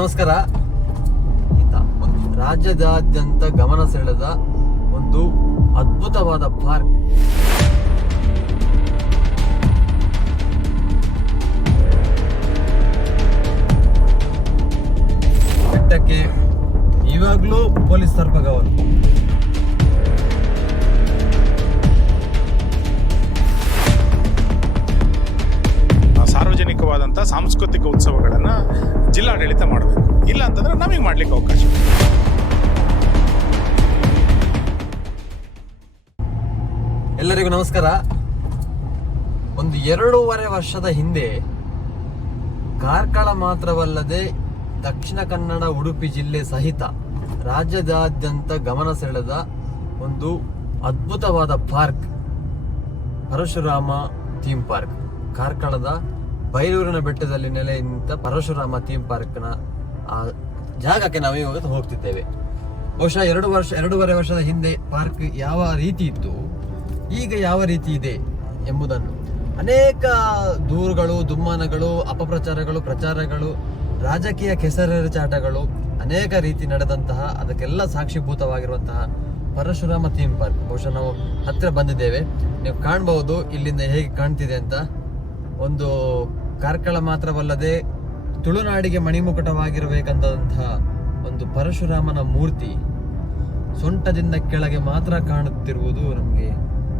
ನಮಸ್ಕಾರ. ರಾಜ್ಯದಾದ್ಯಂತ ಗಮನ ಸೆಳೆದ ಒಂದು ಅದ್ಭುತವಾದ ಪಾರ್ಕ್. ಬೆಟ್ಟಕ್ಕೆ ಇವಾಗ್ಲೂ ಪೊಲೀಸ್ ಸರ್ಪಗಾವಲು. ಸಾರ್ವಜನಿಕವಾದಂಥ ಸಾಂಸ್ಕೃತಿಕ ಉತ್ಸವಗಳನ್ನು ಜಿಲ್ಲಾಡಳಿತ ಮಾಡಬೇಕು, ಇಲ್ಲ ಅಂತಂದ್ರೆ ನಮಗೆ ಮಾಡ್ಲಿಕ್ಕೆ ಅವಕಾಶ. ಎಲ್ಲರಿಗೂ ನಮಸ್ಕಾರ. ಒಂದು 2.5 ವರ್ಷದ ಹಿಂದೆ ಕಾರ್ಕಳ ಮಾತ್ರವಲ್ಲದೆ ದಕ್ಷಿಣ ಕನ್ನಡ, ಉಡುಪಿ ಜಿಲ್ಲೆ ಸಹಿತ ರಾಜ್ಯದಾದ್ಯಂತ ಗಮನ ಸೆಳೆದ ಒಂದು ಅದ್ಭುತವಾದ ಪಾರ್ಕ್ ಪರಶುರಾಮ ಥೀಮ್ ಪಾರ್ಕ್. ಕಾರ್ಕಳದ ಬೈಲೂರಿನ ಬೆಟ್ಟದಲ್ಲಿ ನೆಲೆ ನಿಂತ ಪರಶುರಾಮ ಥೀಮ್ ಪಾರ್ಕ್ನ ಆ ಜಾಗಕ್ಕೆ ನಾವು ಇವಾಗ ಹೋಗ್ತಿದ್ದೇವೆ. ಬಹುಶಃ 2.5 ವರ್ಷದ ಹಿಂದೆ ಪಾರ್ಕ್ ಯಾವ ರೀತಿ ಇತ್ತು, ಈಗ ಯಾವ ರೀತಿ ಇದೆ ಎಂಬುದನ್ನು ಅನೇಕ ದೂರುಗಳು, ದುಮ್ಮಾನಗಳು, ಅಪಪ್ರಚಾರಗಳು, ಪ್ರಚಾರಗಳು, ರಾಜಕೀಯ ಕೆಸರೆರಚಾಟಗಳು ಅನೇಕ ರೀತಿ ನಡೆದಂತಹ ಅದಕ್ಕೆಲ್ಲ ಸಾಕ್ಷೀಭೂತವಾಗಿರುವಂತಹ ಪರಶುರಾಮ ಥೀಮ್ ಪಾರ್ಕ್ ಬಹುಶಃ ನಾವು ಹತ್ತಿರ ಬಂದಿದ್ದೇವೆ. ನೀವು ಕಾಣಬಹುದು ಇಲ್ಲಿಂದ ಹೇಗೆ ಕಾಣ್ತಿದೆ ಅಂತ. ಒಂದು ಕಾರ್ಕಳ ಮಾತ್ರವಲ್ಲದೆ ತುಳುನಾಡಿಗೆ ಮಣಿಮುಕುಟವಾಗಿರಬೇಕಂತಹ ಒಂದು ಪರಶುರಾಮನ ಮೂರ್ತಿ ಸೊಂಟದಿಂದ ಕೆಳಗೆ ಮಾತ್ರ ಕಾಣುತ್ತಿರುವುದು ನಮಗೆ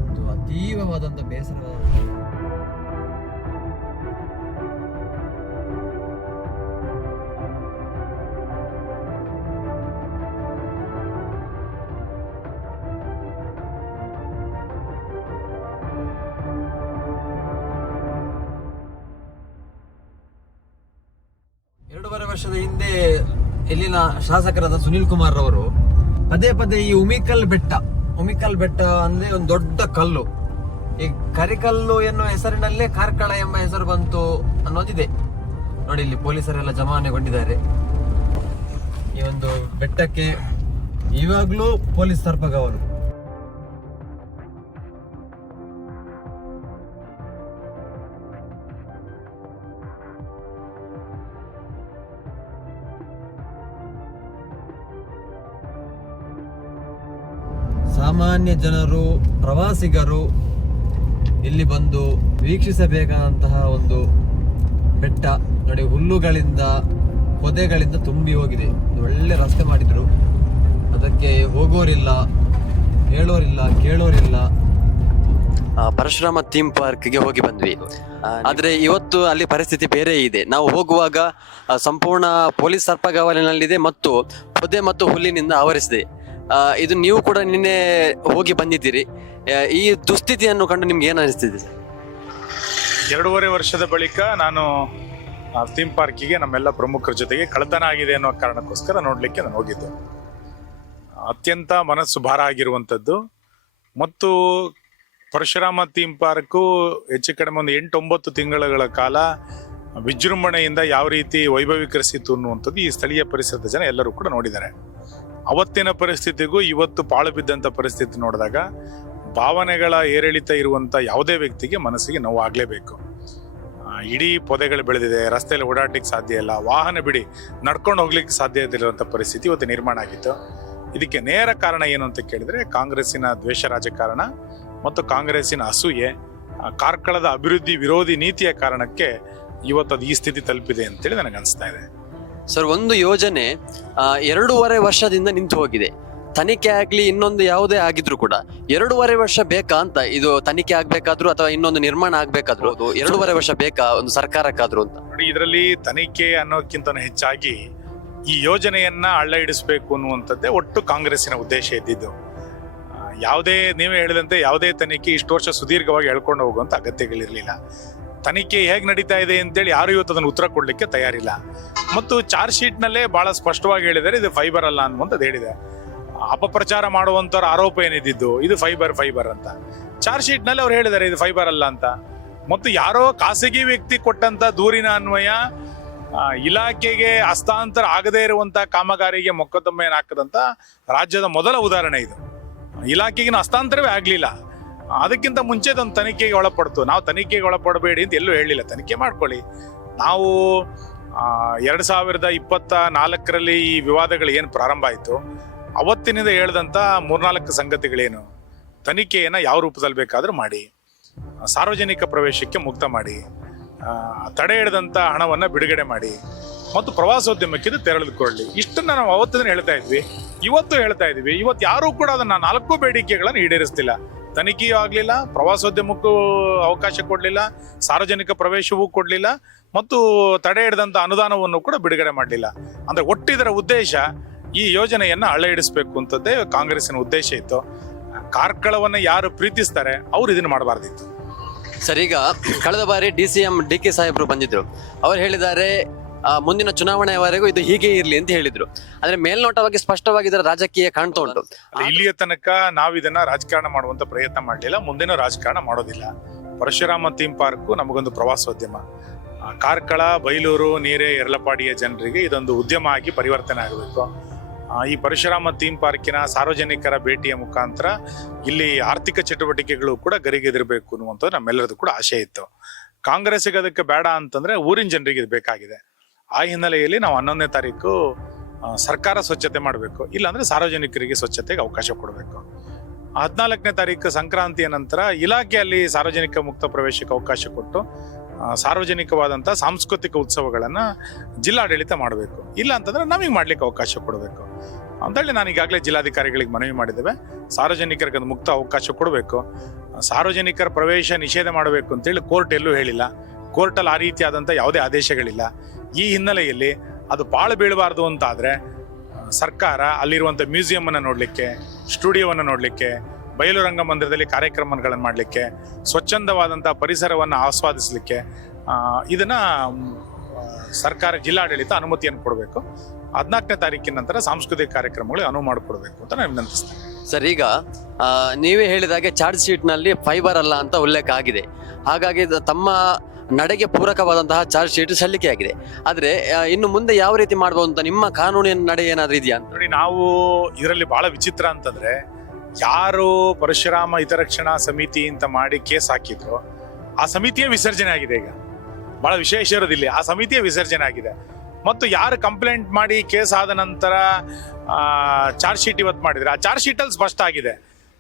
ಒಂದು ಅತೀವವಾದಂಥ ಬೇಸರ. ಎರಡೂವರೆ ವರ್ಷದ ಹಿಂದೆ ಇಲ್ಲಿನ ಶಾಸಕರಾದ ಸುನೀಲ್ ಕುಮಾರ್ ಅವರು ಪದೇ ಪದೇ ಈ ಉಮಿಕಲ್ ಬೆಟ್ಟ ಅಂದ್ರೆ ಒಂದು ದೊಡ್ಡ ಕಲ್ಲು, ಈ ಕರಿಕಲ್ಲು ಎನ್ನುವ ಹೆಸರಿನಲ್ಲೇ ಕಾರ್ಕಳ ಎಂಬ ಹೆಸರು ಬಂತು ಅನ್ನೋದಿದೆ. ನೋಡಿ, ಇಲ್ಲಿ ಪೊಲೀಸರೆಲ್ಲ ಜಮಾವಣೆಗೊಂಡಿದ್ದಾರೆ. ಈ ಒಂದು ಬೆಟ್ಟಕ್ಕೆ ಇವಾಗ್ಲೂ ಪೊಲೀಸ್ ಸರ್ಪಗಾವಲು. ಸಾಮಾನ್ಯ ಜನರು, ಪ್ರವಾಸಿಗರು ಇಲ್ಲಿ ಬಂದು ವೀಕ್ಷಿಸಬೇಕಾದಂತಹ ಒಂದು ಬೆಟ್ಟ. ನೋಡಿ, ಹುಲ್ಲುಗಳಿಂದ, ಪೊದೆಗಳಿಂದ ತುಂಬಿ ಹೋಗಿದೆ. ಒಳ್ಳೆ ರಸ್ತೆ ಮಾಡಿದ್ರು, ಅದಕ್ಕೆ ಹೋಗೋರಿಲ್ಲ, ಹೇಳೋರಿಲ್ಲ, ಕೇಳೋರಿಲ್ಲ. ಪರಶುರಾಮ ಥೀಮ್ ಪಾರ್ಕ್ಗೆ ಹೋಗಿ ಬಂದ್ವಿ. ಆದ್ರೆ ಇವತ್ತು ಅಲ್ಲಿ ಪರಿಸ್ಥಿತಿ ಬೇರೆ ಇದೆ. ನಾವು ಹೋಗುವಾಗ ಸಂಪೂರ್ಣ ಪೊಲೀಸ್ ಸರ್ಪಗಾವಲಿನಲ್ಲಿದೆ ಮತ್ತು ಪೊದೆ ಮತ್ತು ಹುಲ್ಲಿನಿಂದ ಆವರಿಸಿದೆ. ಇದು ನೀವು ಕೂಡ ನಿನ್ನೆ ಹೋಗಿ ಬಂದಿದ್ದೀರಿ. ಈ ದುಸ್ಥಿತಿಯನ್ನು ಕಂಡು ನಿಮ್ಗೆ ಏನು ಅನಿಸ್ತಿದೆ? 2.5 ವರ್ಷದ ಬಳಿಕ ನಾನು ಥೀಮ್ ಪಾರ್ಕಿಗೆ ನಮ್ಮೆಲ್ಲ ಪ್ರಮುಖರ ಜೊತೆಗೆ ಕಳ್ಳತನ ಆಗಿದೆ ಅನ್ನೋ ಕಾರಣಕ್ಕೋಸ್ಕರ ನೋಡ್ಲಿಕ್ಕೆ ನಾನು ಹೋಗಿದ್ದೆ. ಅತ್ಯಂತ ಮನಸ್ಸು ಭಾರ ಆಗಿರುವಂಥದ್ದು. ಮತ್ತು ಪರಶುರಾಮ ಥೀಮ್ ಪಾರ್ಕು ಹೆಚ್ಚು ಕಡಿಮೆ ಒಂದು 8-9 ತಿಂಗಳ ಕಾಲ ವಿಜೃಂಭಣೆಯಿಂದ ಯಾವ ರೀತಿ ವೈಭವೀಕರಿಸಿತು ಅನ್ನುವಂಥದ್ದು ಈ ಸ್ಥಳೀಯ ಪರಿಸರದ ಜನ ಎಲ್ಲರೂ ಕೂಡ ನೋಡಿದ್ದಾರೆ. ಅವತ್ತಿನ ಪರಿಸ್ಥಿತಿಗೂ ಇವತ್ತು ಪಾಳು ಬಿದ್ದಂಥ ಪರಿಸ್ಥಿತಿ ನೋಡಿದಾಗ ಭಾವನೆಗಳ ಏರಿಳಿತ ಇರುವಂಥ ಯಾವುದೇ ವ್ಯಕ್ತಿಗೆ ಮನಸ್ಸಿಗೆ ನೋವು ಆಗಲೇಬೇಕು. ಇಡೀ ಪೊದೆಗಳು ಬೆಳೆದಿದೆ, ರಸ್ತೆಯಲ್ಲಿ ಓಡಾಡಲಿಕ್ಕೆ ಸಾಧ್ಯ ಇಲ್ಲ, ವಾಹನ ಬಿಡಿ ನಡ್ಕೊಂಡು ಹೋಗ್ಲಿಕ್ಕೆ ಸಾಧ್ಯ ಇದ್ದಿರುವಂಥ ಪರಿಸ್ಥಿತಿ ಇವತ್ತು ನಿರ್ಮಾಣ ಆಗಿತ್ತು. ಇದಕ್ಕೆ ನೇರ ಕಾರಣ ಏನು ಅಂತ ಕೇಳಿದರೆ ಕಾಂಗ್ರೆಸ್ಸಿನ ದ್ವೇಷ ರಾಜಕಾರಣ ಮತ್ತು ಕಾಂಗ್ರೆಸ್ಸಿನ ಅಸೂಯೆ, ಕಾರ್ಕಳದ ಅಭಿವೃದ್ಧಿ ವಿರೋಧಿ ನೀತಿಯ ಕಾರಣಕ್ಕೆ ಇವತ್ತು ಅದು ಈ ಸ್ಥಿತಿ ತಲುಪಿದೆ ಅಂತೇಳಿ ನನಗೆ ಅನಿಸ್ತಾ ಇದೆ. ಸರ್, ಒಂದು ಯೋಜನೆ 2.5 ವರ್ಷದಿಂದ ನಿಂತು ಹೋಗಿದೆ. ತನಿಖೆ ಆಗ್ಲಿ ಇನ್ನೊಂದು ಯಾವುದೇ ಆಗಿದ್ರು ಕೂಡ 2.5 ವರ್ಷ ಬೇಕಾ ಅಂತ? ಇದು ತನಿಖೆ ಆಗ್ಬೇಕಾದ್ರು ಅಥವಾ ಇನ್ನೊಂದು ನಿರ್ಮಾಣ ಆಗ್ಬೇಕಾದ್ರು 2.5 ವರ್ಷ ಬೇಕಾ ಒಂದು ಸರ್ಕಾರಕ್ಕಾದ್ರು ಅಂತ? ನೋಡಿ, ಇದರಲ್ಲಿ ತನಿಖೆ ಅನ್ನೋಕ್ಕಿಂತ ಹೆಚ್ಚಾಗಿ ಈ ಯೋಜನೆಯನ್ನ ಹಳ್ಳ ಹಿಡಿಸ್ಬೇಕು ಅನ್ನುವಂಥದ್ದೇ ಒಟ್ಟು ಕಾಂಗ್ರೆಸ್ಸಿನ ಉದ್ದೇಶ ಇದ್ದಿದ್ದು. ಯಾವುದೇ, ನೀವೇ ಹೇಳಿದಂತೆ ಯಾವುದೇ ತನಿಖೆ ಇಷ್ಟು ವರ್ಷ ಸುದೀರ್ಘವಾಗಿ ಹೇಳ್ಕೊಂಡು ಹೋಗುವಂತ ಅಗತ್ಯಗಳಿರಲಿಲ್ಲ. ತನಿಖೆ ಹೇಗೆ ನಡೀತಾ ಇದೆ ಅಂತೇಳಿ ಯಾರು ಇವತ್ತು ಅದನ್ನು ಉತ್ತರ ಕೊಡ್ಲಿಕ್ಕೆ ತಯಾರಿಲ್ಲ. ಮತ್ತು ಚಾರ್ಜ್ ಶೀಟ್ನಲ್ಲೇ ಬಹಳ ಸ್ಪಷ್ಟವಾಗಿ ಹೇಳಿದ್ದಾರೆ ಇದು ಫೈಬರ್ ಅಲ್ಲ ಅನ್ನುವಂಥದ್ದು ಹೇಳಿದೆ. ಅಪಪ್ರಚಾರ ಮಾಡುವಂಥವ್ರ ಆರೋಪ ಏನಿದ್ದು ಇದು ಫೈಬರ್ ಅಂತ ಚಾರ್ಜ್ ಶೀಟ್ನಲ್ಲಿ ಅವ್ರು ಹೇಳಿದ್ದಾರೆ ಇದು ಫೈಬರ್ ಅಲ್ಲ ಅಂತ. ಮತ್ತು ಯಾರೋ ಖಾಸಗಿ ವ್ಯಕ್ತಿ ಕೊಟ್ಟಂತ ದೂರಿನ ಅನ್ವಯ ಇಲಾಖೆಗೆ ಹಸ್ತಾಂತರ ಆಗದೇ ಇರುವಂತ ಕಾಮಗಾರಿಗೆ ಮೊಕದ್ದಮೆಯನ್ನು ಹಾಕದಂತ ರಾಜ್ಯದ ಮೊದಲ ಉದಾಹರಣೆ ಇದು. ಇಲಾಖೆಗಿನ ಹಸ್ತಾಂತರವೇ ಆಗ್ಲಿಲ್ಲ. ಅದಕ್ಕಿಂತ ಮುಂಚೆ ಒಂದು ತನಿಖೆಗೆ ಒಳಪಡ್ತು. ನಾವು ತನಿಖೆಗೆ ಒಳಪಡಬೇಡಿ ಅಂತ ಎಲ್ಲೂ ಹೇಳಿಲ್ಲ, ತನಿಖೆ ಮಾಡ್ಕೊಳ್ಳಿ. ನಾವು 2024ರಲ್ಲಿ ಈ ವಿವಾದಗಳು ಏನು ಪ್ರಾರಂಭ ಆಯಿತು ಅವತ್ತಿನಿಂದ ಹೇಳ್ದಂಥ 3-4 ಸಂಗತಿಗಳೇನು, ತನಿಖೆಯನ್ನು ಯಾವ ರೂಪದಲ್ಲಿ ಬೇಕಾದರೂ ಮಾಡಿ, ಸಾರ್ವಜನಿಕ ಪ್ರವೇಶಕ್ಕೆ ಮುಕ್ತ ಮಾಡಿ, ತಡೆ ಹಿಡಿದಂಥ ಹಣವನ್ನು ಬಿಡುಗಡೆ ಮಾಡಿ ಮತ್ತು ಪ್ರವಾಸೋದ್ಯಮಕ್ಕೆ ಇದು ತೆರಳಿದುಕೊಳ್ಳಿ. ಇಷ್ಟನ್ನು ನಾವು ಅವತ್ತಿನ ಹೇಳ್ತಾ ಇದ್ವಿ, ಇವತ್ತು ಹೇಳ್ತಾ ಇದ್ವಿ. ಇವತ್ತು ಯಾರೂ ಕೂಡ ಅದನ್ನು 4 ಬೇಡಿಕೆಗಳನ್ನು ಈಡೇರಿಸ್ತಿಲ್ಲ. ತನಿಖೆಯೂ ಆಗಲಿಲ್ಲ, ಪ್ರವಾಸೋದ್ಯಮಕ್ಕೂ ಅವಕಾಶ ಕೊಡಲಿಲ್ಲ, ಸಾರ್ವಜನಿಕ ಪ್ರವೇಶವೂ ಕೊಡಲಿಲ್ಲ ಮತ್ತು ತಡೆ ಹಿಡಿದಂಥ ಅನುದಾನವನ್ನು ಕೂಡ ಬಿಡುಗಡೆ ಮಾಡಲಿಲ್ಲ. ಅಂದರೆ ಒಟ್ಟಿದರ ಉದ್ದೇಶ ಈ ಯೋಜನೆಯನ್ನು ಹಳ್ಳ ಹಿಡಿಸ್ಬೇಕು ಅಂತದ್ದೇ ಕಾಂಗ್ರೆಸ್ಸಿನ ಉದ್ದೇಶ ಇತ್ತು. ಕಾರ್ಕಳವನ್ನು ಯಾರು ಪ್ರೀತಿಸ್ತಾರೆ ಅವ್ರು ಇದನ್ನು ಮಾಡಬಾರ್ದಿತ್ತು. ಸರ್, ಈಗ ಕಳೆದ ಬಾರಿ DCM DK ಸಾಹೇಬರು ಬಂದಿದ್ರು. ಅವರು ಹೇಳಿದ್ದಾರೆ ಮುಂದಿನ ಚುನಾವಣೆಯವರೆಗೂ ಇದು ಹೀಗೆ ಇರಲಿ ಅಂತ ಹೇಳಿದ್ರು. ಆದ್ರೆ ಮೇಲ್ನೋಟವಾಗಿ ಸ್ಪಷ್ಟವಾಗಿ ಇದರ ರಾಜಕೀಯ ಕಾಣ್ತಾ ಉಂಟು. ಇಲ್ಲಿಯ ತನಕ ನಾವು ಇದನ್ನ ರಾಜಕಾರಣ ಮಾಡುವಂತ ಪ್ರಯತ್ನ ಮಾಡಲಿಲ್ಲ, ಮುಂದಿನ ರಾಜಕಾರಣ ಮಾಡೋದಿಲ್ಲ. ಪರಶುರಾಮ ಥೀಮ್ ಪಾರ್ಕ್ ನಮಗೊಂದು ಪ್ರವಾಸೋದ್ಯಮ. ಕಾರ್ಕಳ, ಬೈಲೂರು, ನೀರೆ, ಯರ್ಲಪಾಡಿಯ ಜನರಿಗೆ ಇದೊಂದು ಉದ್ಯಮ ಆಗಿ ಪರಿವರ್ತನೆ ಆಗಬೇಕು. ಈ ಪರಶುರಾಮ ಥೀಮ್ ಪಾರ್ಕಿನ ಸಾರ್ವಜನಿಕರ ಭೇಟಿಯ ಮುಖಾಂತರ ಇಲ್ಲಿ ಆರ್ಥಿಕ ಚಟುವಟಿಕೆಗಳು ಕೂಡ ಗರಿಗೆದಿರಬೇಕು ಅನ್ನುವಂಥದ್ದು ನಮ್ಮೆಲ್ಲರದು ಕೂಡ ಆಶೆ ಇತ್ತು. ಕಾಂಗ್ರೆಸ್ಸಿಗೆ ಅದಕ್ಕೆ ಬೇಡ ಅಂತಂದ್ರೆ ಊರಿನ ಜನರಿಗೆ ಇದು ಬೇಕಾಗಿದೆ. ಆ ಹಿನ್ನೆಲೆಯಲ್ಲಿ ನಾವು 11ನೇ ತಾರೀಕು ಸರ್ಕಾರ ಸ್ವಚ್ಛತೆ ಮಾಡಬೇಕು, ಇಲ್ಲಾಂದ್ರೆ ಸಾರ್ವಜನಿಕರಿಗೆ ಸ್ವಚ್ಛತೆಗೆ ಅವಕಾಶ ಕೊಡಬೇಕು. 14ನೇ ತಾರೀಕು ಸಂಕ್ರಾಂತಿಯ ನಂತರ ಇಲಾಖೆಯಲ್ಲಿ ಸಾರ್ವಜನಿಕ ಮುಕ್ತ ಪ್ರವೇಶಕ್ಕೆ ಅವಕಾಶ ಕೊಟ್ಟು ಸಾರ್ವಜನಿಕವಾದಂಥ ಸಾಂಸ್ಕೃತಿಕ ಉತ್ಸವಗಳನ್ನು ಜಿಲ್ಲಾಡಳಿತ ಮಾಡಬೇಕು. ಇಲ್ಲ ಅಂತಂದ್ರೆ ನಮಗೆ ಮಾಡ್ಲಿಕ್ಕೆ ಅವಕಾಶ ಕೊಡಬೇಕು ಅಂತೇಳಿ ನಾನು ಈಗಾಗಲೇ ಜಿಲ್ಲಾಧಿಕಾರಿಗಳಿಗೆ ಮನವಿ ಮಾಡಿದ್ದೇವೆ. ಸಾರ್ವಜನಿಕರಿಗೆ ಒಂದು ಮುಕ್ತ ಅವಕಾಶ ಕೊಡಬೇಕು. ಸಾರ್ವಜನಿಕರ ಪ್ರವೇಶ ನಿಷೇಧ ಮಾಡಬೇಕು ಅಂತೇಳಿ ಕೋರ್ಟ್ ಎಲ್ಲೂ ಹೇಳಿಲ್ಲ. ಕೋರ್ಟಲ್ಲಿ ಆ ರೀತಿಯಾದಂಥ ಯಾವುದೇ ಆದೇಶಗಳಿಲ್ಲ. ಈ ಹಿನ್ನೆಲೆಯಲ್ಲಿ ಅದು ಪಾಳು ಬೀಳಬಾರ್ದು ಅಂತಾದರೆ ಸರ್ಕಾರ ಅಲ್ಲಿರುವಂಥ ಮ್ಯೂಸಿಯಮನ್ನು ನೋಡಲಿಕ್ಕೆ, ಸ್ಟುಡಿಯೋವನ್ನು ನೋಡಲಿಕ್ಕೆ, ಬಯಲು ರಂಗಮಂದಿರದಲ್ಲಿ ಕಾರ್ಯಕ್ರಮಗಳನ್ನು ಮಾಡಲಿಕ್ಕೆ, ಸ್ವಚ್ಛಂದವಾದಂಥ ಪರಿಸರವನ್ನು ಆಸ್ವಾದಿಸಲಿಕ್ಕೆ ಇದನ್ನು ಸರ್ಕಾರ, ಜಿಲ್ಲಾಡಳಿತ ಅನುಮತಿಯನ್ನು ಕೊಡಬೇಕು. 14ನೇ ತಾರೀಕಿನ ನಂತರ ಸಾಂಸ್ಕೃತಿಕ ಕಾರ್ಯಕ್ರಮಗಳಿಗೆ ಅನುವು ಮಾಡಿಕೊಡ್ಬೇಕು ಅಂತ ನಾನು ವಿನಂತಿಸ್ತೇನೆ. ಸರ್, ಈಗ ನೀವೇ ಹೇಳಿದಾಗೆ ಚಾರ್ಜ್ ಶೀಟ್ನಲ್ಲಿ ಫೈಬರ್ ಅಲ್ಲ ಅಂತ ಉಲ್ಲೇಖ ಆಗಿದೆ. ಹಾಗಾಗಿ ತಮ್ಮ ನಡೆಗೆ ಪೂರಕವಾದಂತಹ ಚಾರ್ಜ್ ಶೀಟ್ ಸಲ್ಲಿಕೆ ಆಗಿದೆ. ಆದ್ರೆ ಇನ್ನು ಮುಂದೆ ಯಾವ ರೀತಿ ಮಾಡಬಹುದು ಅಂತ ನಿಮ್ಮ ಕಾನೂನಿನ ನಡೆ ಏನಾದ್ರೂ ಇದೆಯಾ ಅಂತ? ನೋಡಿ, ನಾವು ಇದರಲ್ಲಿ ಬಹಳ ವಿಚಿತ್ರ ಅಂತಂದ್ರೆ, ಯಾರು ಪರಶುರಾಮ ಹಿತರಕ್ಷಣಾ ಸಮಿತಿ ಅಂತ ಮಾಡಿ ಕೇಸ್ ಹಾಕಿದ್ರು ಆ ಸಮಿತಿಯೇ ವಿಸರ್ಜನೆ ಆಗಿದೆ. ಈಗ ಬಹಳ ವಿಶೇಷ ಇರೋದಿಲ್ಲ, ಆ ಸಮಿತಿಯೇ ವಿಸರ್ಜನೆ ಆಗಿದೆ. ಮತ್ತು ಯಾರು ಕಂಪ್ಲೇಂಟ್ ಮಾಡಿ ಕೇಸ್ ಆದ ನಂತರ ಚಾರ್ಜ್ ಶೀಟ್ ಇವತ್ತು ಮಾಡಿದ್ರೆ ಆ ಚಾರ್ಜ್ ಶೀಟ್ ಅಲ್ಲಿ ಸ್ಪಷ್ಟ ಆಗಿದೆ.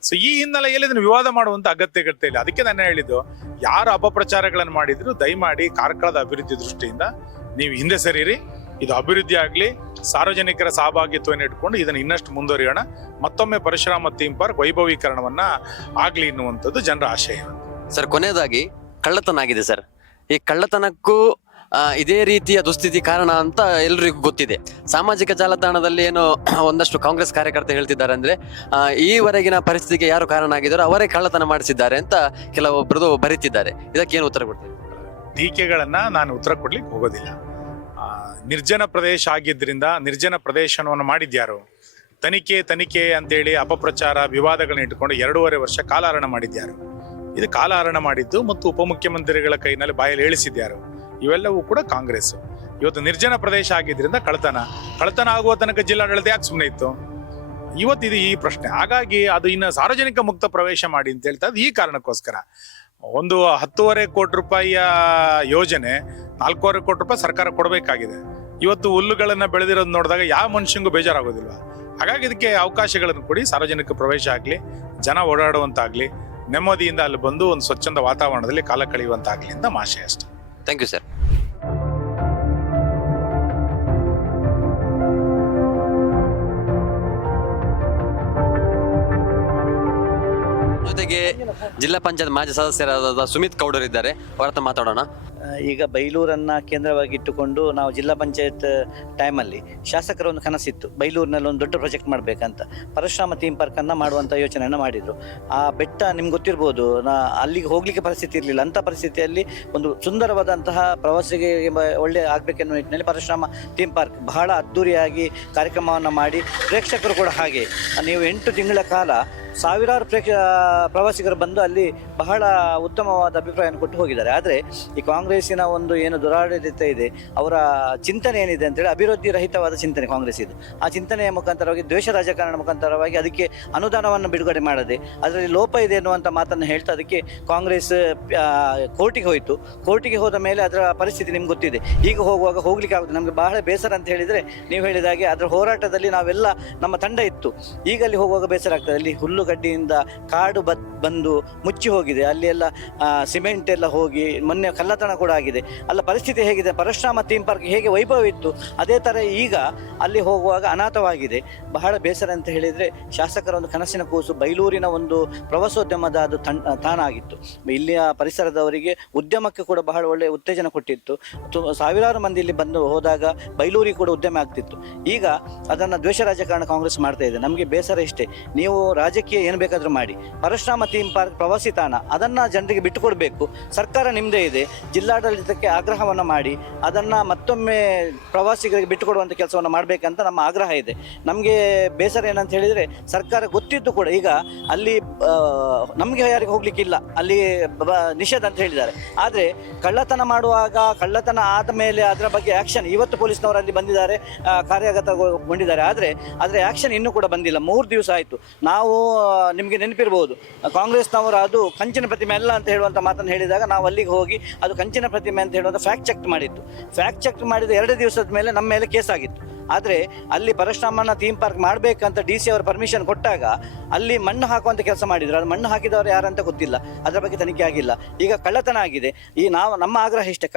ಸೊ ಈ ಹಿನ್ನೆಲೆಯಲ್ಲಿ ಇದನ್ನು ವಿವಾದ ಮಾಡುವಂತ ಅಗತ್ಯತೆ ಇಲ್ಲ. ಅದಕ್ಕೆ ನಾನು ಹೇಳಿದ್ದು, ಯಾರು ಅಪಪ್ರಚಾರಗಳನ್ನು ಮಾಡಿದ್ರು ದಯಮಾಡಿ ಕಾರ್ಕಳದ ಅಭಿವೃದ್ಧಿ ದೃಷ್ಟಿಯಿಂದ ನೀವು ಹಿಂದೆ ಸರಿರಿ. ಇದು ಅಭಿವೃದ್ಧಿ ಆಗಲಿ, ಸಾರ್ವಜನಿಕರ ಸಹಭಾಗಿತ್ವವನ್ನು ಇಟ್ಕೊಂಡು ಇದನ್ನು ಇನ್ನಷ್ಟು ಮುಂದುವರಿಯೋಣ. ಮತ್ತೊಮ್ಮೆ ಪರಶುರಾಮ ಥೀಮ್ ಪಾರ್ಕ್ ವೈಭವೀಕರಣವನ್ನ ಆಗ್ಲಿ ಎನ್ನುವಂಥದ್ದು ಜನರ ಆಶಯ. ಸರ್, ಕೊನೆಯದಾಗಿ ಕಳ್ಳತನ ಆಗಿದೆ ಸರ್. ಈ ಕಳ್ಳತನಕ್ಕೂ ಇದೇ ರೀತಿಯ ದುಸ್ಥಿತಿ ಕಾರಣ ಅಂತ ಎಲ್ರಿಗೂ ಗೊತ್ತಿದೆ. ಸಾಮಾಜಿಕ ಜಾಲತಾಣದಲ್ಲಿ ಏನು ಒಂದಷ್ಟು ಕಾಂಗ್ರೆಸ್ ಕಾರ್ಯಕರ್ತರು ಹೇಳ್ತಿದ್ದಾರೆ ಅಂದ್ರೆ, ಈವರೆಗಿನ ಪರಿಸ್ಥಿತಿಗೆ ಯಾರು ಕಾರಣ ಆಗಿದ್ದಾರೋ ಅವರೇ ಕಳ್ಳತನ ಮಾಡಿಸಿದ್ದಾರೆ ಅಂತ ಕೆಲವೊಬ್ಬರು ಬರೀತಿದ್ದಾರೆ. ಇದಕ್ಕೇನು ಉತ್ತರ ಕೊಡ್ತೀವಿ? ಟೀಕೆಗಳನ್ನ ನಾನು ಉತ್ತರ ಕೊಡ್ಲಿಕ್ಕೆ ಹೋಗೋದಿಲ್ಲ. ನಿರ್ಜನ ಪ್ರದೇಶ ಆಗಿದ್ದರಿಂದ ನಿರ್ಜನ ಪ್ರದೇಶವನ್ನು ಮಾಡಿದ್ಯಾರು? ತನಿಖೆ ಅಂತೇಳಿ ಅಪಪ್ರಚಾರ ವಿವಾದಗಳನ್ನ ಇಟ್ಟುಕೊಂಡು 2.5 ವರ್ಷ ಕಾಲಹರಣ ಮಾಡಿದ್ಯಾರು? ಇದು ಕಾಲಹರಣ ಮಾಡಿದ್ದು ಮತ್ತು ಉಪಮುಖ್ಯಮಂತ್ರಿಗಳ ಕೈನಲ್ಲಿ ಬಾಯಲ್ಲಿ ಹೇಳಿಸಿದ್ಯಾರು? ಇವೆಲ್ಲವೂ ಕೂಡ ಕಾಂಗ್ರೆಸ್. ಇವತ್ತು ನಿರ್ಜನ ಪ್ರದೇಶ ಆಗಿದ್ರಿಂದ ಕಳ್ಳತನ ಆಗುವ ತನಕ ಜಿಲ್ಲಾಡಳಿತ ಯಾಕೆ ಸುಮ್ಮನೆ ಇತ್ತು? ಇವತ್ತಿದು ಈ ಪ್ರಶ್ನೆ. ಹಾಗಾಗಿ ಅದು ಇನ್ನು ಸಾರ್ವಜನಿಕ ಮುಕ್ತ ಪ್ರವೇಶ ಮಾಡಿ ಅಂತ ಹೇಳ್ತಾ ಈ ಕಾರಣಕ್ಕೋಸ್ಕರ ಒಂದು 10.5 ಕೋಟಿ ರೂಪಾಯಿಯ ಯೋಜನೆ 4.5 ಕೋಟಿ ರೂಪಾಯಿ ಸರ್ಕಾರ ಕೊಡಬೇಕಾಗಿದೆ. ಇವತ್ತು ಹುಲ್ಲುಗಳನ್ನ ಬೆಳೆದಿರೋದು ನೋಡಿದಾಗ ಯಾವ ಮನುಷ್ಯಂಗೂ ಬೇಜಾರಾಗೋದಿಲ್ವಾ? ಹಾಗಾಗಿ ಇದಕ್ಕೆ ಅವಕಾಶಗಳನ್ನು ಕೊಡಿ, ಸಾರ್ವಜನಿಕ ಪ್ರವೇಶ ಆಗಲಿ, ಜನ ಓಡಾಡುವಂತಾಗ್ಲಿ, ನೆಮ್ಮದಿಯಿಂದ ಅಲ್ಲಿ ಬಂದು ಒಂದು ಸ್ವಚ್ಛಂದ ವಾತಾವರಣದಲ್ಲಿ ಕಾಲ ಕಳೆಯುವಂತಾಗ್ಲಿ ಅಂತ ಆಶಯ ಅಷ್ಟೇ. Thank you sir. ಜೊತೆಗೆ ಜಿಲ್ಲಾ ಪಂಚಾಯತ್ ಮಾಜಿ ಸದಸ್ಯರಾದ ಸುಮಿತ್ ಕೌಡರ್ ಇದ್ದಾರೆ, ಅವರ ಹತ್ರ ಮಾತಾಡೋಣ. ಈಗ ಬೈಲೂರನ್ನು ಕೇಂದ್ರವಾಗಿಟ್ಟುಕೊಂಡು ನಾವು ಜಿಲ್ಲಾ ಪಂಚಾಯತ್ ಟೈಮಲ್ಲಿ ಶಾಸಕರ ಒಂದು ಕನಸಿತ್ತು, ಬೈಲೂರಿನಲ್ಲಿ ಒಂದು ದೊಡ್ಡ ಪ್ರಾಜೆಕ್ಟ್ ಮಾಡಬೇಕಂತ. ಪರಶುರಾಮ ಥೀಮ್ ಪಾರ್ಕನ್ನು ಮಾಡುವಂಥ ಯೋಚನೆಯನ್ನು ಮಾಡಿದರು. ಆ ಬೆಟ್ಟ ನಿಮ್ಗೆ ಗೊತ್ತಿರ್ಬೋದು, ಅಲ್ಲಿಗೆ ಹೋಗಲಿಕ್ಕೆ ಪರಿಸ್ಥಿತಿ ಇರಲಿಲ್ಲ. ಅಂಥ ಪರಿಸ್ಥಿತಿಯಲ್ಲಿ ಒಂದು ಸುಂದರವಾದಂತಹ ಪ್ರವಾಸಿಗೆ ಒಳ್ಳೆ ಆಗಬೇಕೆನ್ನುವ ನಿಟ್ಟಿನಲ್ಲಿ ಪರಶುರಾಮ ಥೀಮ್ ಪಾರ್ಕ್ ಬಹಳ ಅದ್ಧೂರಿಯಾಗಿ ಕಾರ್ಯಕ್ರಮವನ್ನು ಮಾಡಿ, ಪ್ರೇಕ್ಷಕರು ಕೂಡ ಹಾಗೆ ನೀವು 8 ತಿಂಗಳ ಕಾಲ ಸಾವಿರಾರು ಪ್ರವಾಸಿಗರು ಬಂದು ಅಲ್ಲಿ ಬಹಳ ಉತ್ತಮವಾದ ಅಭಿಪ್ರಾಯವನ್ನು ಕೊಟ್ಟು ಹೋಗಿದ್ದಾರೆ. ಆದರೆ ಈ ಕಾಂಗ್ರೆಸ್ಸಿನ ಒಂದು ಏನು ದುರಾಡಳಿತ ಇದೆ, ಅವರ ಚಿಂತನೆ ಏನಿದೆ ಅಂತೇಳಿ ಅಭಿವೃದ್ಧಿ ರಹಿತವಾದ ಚಿಂತನೆ ಕಾಂಗ್ರೆಸ್ ಇದು. ಆ ಚಿಂತನೆಯ ಮುಖಾಂತರವಾಗಿ ದ್ವೇಷ ರಾಜಕಾರಣ ಮುಖಾಂತರವಾಗಿ ಅದಕ್ಕೆ ಅನುದಾನವನ್ನು ಬಿಡುಗಡೆ ಮಾಡದೆ ಅದರಲ್ಲಿ ಲೋಪ ಇದೆ ಎನ್ನುವಂಥ ಮಾತನ್ನು ಹೇಳ್ತಾ ಅದಕ್ಕೆ ಕಾಂಗ್ರೆಸ್ ಕೋರ್ಟಿಗೆ ಹೋಯಿತು. ಕೋರ್ಟಿಗೆ ಹೋದ ಮೇಲೆ ಅದರ ಪರಿಸ್ಥಿತಿ ನಿಮ್ಗೆ ಗೊತ್ತಿದೆ. ಈಗ ಹೋಗುವಾಗ ಹೋಗ್ಲಿಕ್ಕೆ ಆಗುತ್ತೆ. ನಮಗೆ ಬಹಳ ಬೇಸರ ಅಂತ ಹೇಳಿದರೆ ನೀವು ಹೇಳಿದ ಹಾಗೆ ಅದರ ಹೋರಾಟದಲ್ಲಿ ನಾವೆಲ್ಲ ನಮ್ಮ ತಂಡ ಇತ್ತು. ಈಗ ಅಲ್ಲಿ ಹೋಗುವಾಗ ಬೇಸರ ಆಗ್ತದೆ. ಅಲ್ಲಿ ಹುಲ್ಲುಗಡ್ಡೆಯಿಂದ ಕಾಡು ಬಂದು ಮುಚ್ಚಿ ಹೋಗಿದೆ. ಅಲ್ಲಿ ಎಲ್ಲ ಸಿಮೆಂಟ್ ಎಲ್ಲ ಹೋಗಿ ಮೊನ್ನೆ ಕಳ್ಳತನ ಕೂಡ ಆಗಿದೆ. ಅಲ್ಲ ಪರಿಸ್ಥಿತಿ ಹೇಗಿದೆ, ಪರಶುರಾಮ ಥೀಮ್ ಪಾರ್ಕ್ ಹೇಗೆ ವೈಭವ ಇತ್ತು ಅದೇ ಥರ ಈಗ ಅಲ್ಲಿ ಹೋಗುವಾಗ ಅನಾಥವಾಗಿದೆ. ಬಹಳ ಬೇಸರ ಅಂತ ಹೇಳಿದರೆ ಶಾಸಕರ ಒಂದು ಕನಸಿನ ಕೂಸು ಬೈಲೂರಿನ ಒಂದು ಪ್ರವಾಸೋದ್ಯಮದ ಅದು ತಾಣ ಆಗಿತ್ತು. ಇಲ್ಲಿಯ ಪರಿಸರದವರಿಗೆ ಉದ್ಯಮಕ್ಕೆ ಕೂಡ ಬಹಳ ಒಳ್ಳೆಯ ಉತ್ತೇಜನ ಕೊಟ್ಟಿತ್ತು. ಸಾವಿರಾರು ಮಂದಿ ಇಲ್ಲಿ ಬಂದು ಹೋದಾಗ ಬೈಲೂರಿಗೆ ಕೂಡ ಉದ್ಯಮ ಆಗ್ತಿತ್ತು. ಈಗ ಅದನ್ನು ದ್ವೇಷ ರಾಜಕಾರಣ ಕಾಂಗ್ರೆಸ್ ಮಾಡ್ತಾ ಇದೆ. ನಮಗೆ ಬೇಸರ ಇಷ್ಟೇ, ನೀವು ರಾಜಕೀಯ ಏನು ಬೇಕಾದರೂ ಮಾಡಿ, ಪರಶುರಾಮ ಥೀಮ್ ಪಾರ್ಕ್ ಪ್ರವಾಸಿ ತಾಣ ಅದನ್ನು ಜನರಿಗೆ ಬಿಟ್ಟುಕೊಡಬೇಕು. ಸರ್ಕಾರ ನಿಮ್ಮದೇ ಇದೆ, ಜಿಲ್ಲಾಡಳಿತಕ್ಕೆ ಆಗ್ರಹವನ್ನು ಮಾಡಿ ಅದನ್ನು ಮತ್ತೊಮ್ಮೆ ಪ್ರವಾಸಿಗರಿಗೆ ಬಿಟ್ಟುಕೊಡುವಂಥ ಕೆಲಸವನ್ನು ಮಾಡಬೇಕಂತ ನಮ್ಮ ಆಗ್ರಹ ಇದೆ. ನಮಗೆ ಬೇಸರ ಏನಂತ ಹೇಳಿದರೆ ಸರ್ಕಾರ ಗೊತ್ತಿದ್ದು ಕೂಡ ಈಗ ಅಲ್ಲಿ ನಮಗೆ ಯಾರಿಗೆ ಹೋಗ್ಲಿಕ್ಕಿಲ್ಲ, ಅಲ್ಲಿ ನಿಷೇಧ ಅಂತ ಹೇಳಿದ್ದಾರೆ. ಆದರೆ ಕಳ್ಳತನ ಮಾಡುವಾಗ ಕಳ್ಳತನ ಆದ ಮೇಲೆ ಅದರ ಬಗ್ಗೆ ಆ್ಯಕ್ಷನ್ ಇವತ್ತು ಪೊಲೀಸ್ನವರು ಅಲ್ಲಿ ಬಂದಿದ್ದಾರೆ, ಕಾರ್ಯಗತಗೊಂಡಿದ್ದಾರೆ. ಆದರೆ ಅದರ ಆ್ಯಕ್ಷನ್ ಇನ್ನೂ ಕೂಡ ಬಂದಿಲ್ಲ. 3 ದಿವಸ ಆಯಿತು. ನಾವು ನಿಮಗೆ ನೆನಪಿರ್ಬೋದು, ಕಾಂಗ್ರೆಸ್ನವರು ಅದು ಕಂಚಿನ ಪ್ರತಿಮೆ ಅಲ್ಲ ಅಂತ ಹೇಳುವಂಥ ಮಾತನ್ನು ಹೇಳಿದಾಗ ನಾವು ಅಲ್ಲಿಗೆ ಹೋಗಿ ಅದು ಕಂಚಿನ ಪ್ರತಿಮೆ ಅಂತ ಹೇಳುವಂಥ ಫ್ಯಾಕ್ಟ್ ಚೆಕ್ ಮಾಡಿತ್ತು. ಫ್ಯಾಕ್ಟ್ ಚೆಕ್ ಮಾಡಿದ 2 ದಿವಸದ ಮೇಲೆ ನಮ್ಮ ಮೇಲೆ ಕೇಸ್ ಆಗಿತ್ತು. ಆದರೆ ಅಲ್ಲಿ ಪರಶುರಾಮನ ಥೀಮ್ ಪಾರ್ಕ್ ಮಾಡಬೇಕಂತ DC ಅವರು ಪರ್ಮಿಷನ್ ಕೊಟ್ಟಾಗ ಅಲ್ಲಿ ಮಣ್ಣು ಹಾಕುವಂಥ ಕೆಲಸ ಮಾಡಿದ್ರು. ಅದು ಮಣ್ಣು ಹಾಕಿದವರು ಯಾರಂತ ಗೊತ್ತಿಲ್ಲ, ಅದರ ಬಗ್ಗೆ ತನಿಖೆ ಆಗಿಲ್ಲ. ಈಗ ಕಳ್ಳತನ ಆಗಿದೆ. ಈ ನಮ್ಮ ಆಗ್ರಹ ಇಷ್ಟೇ,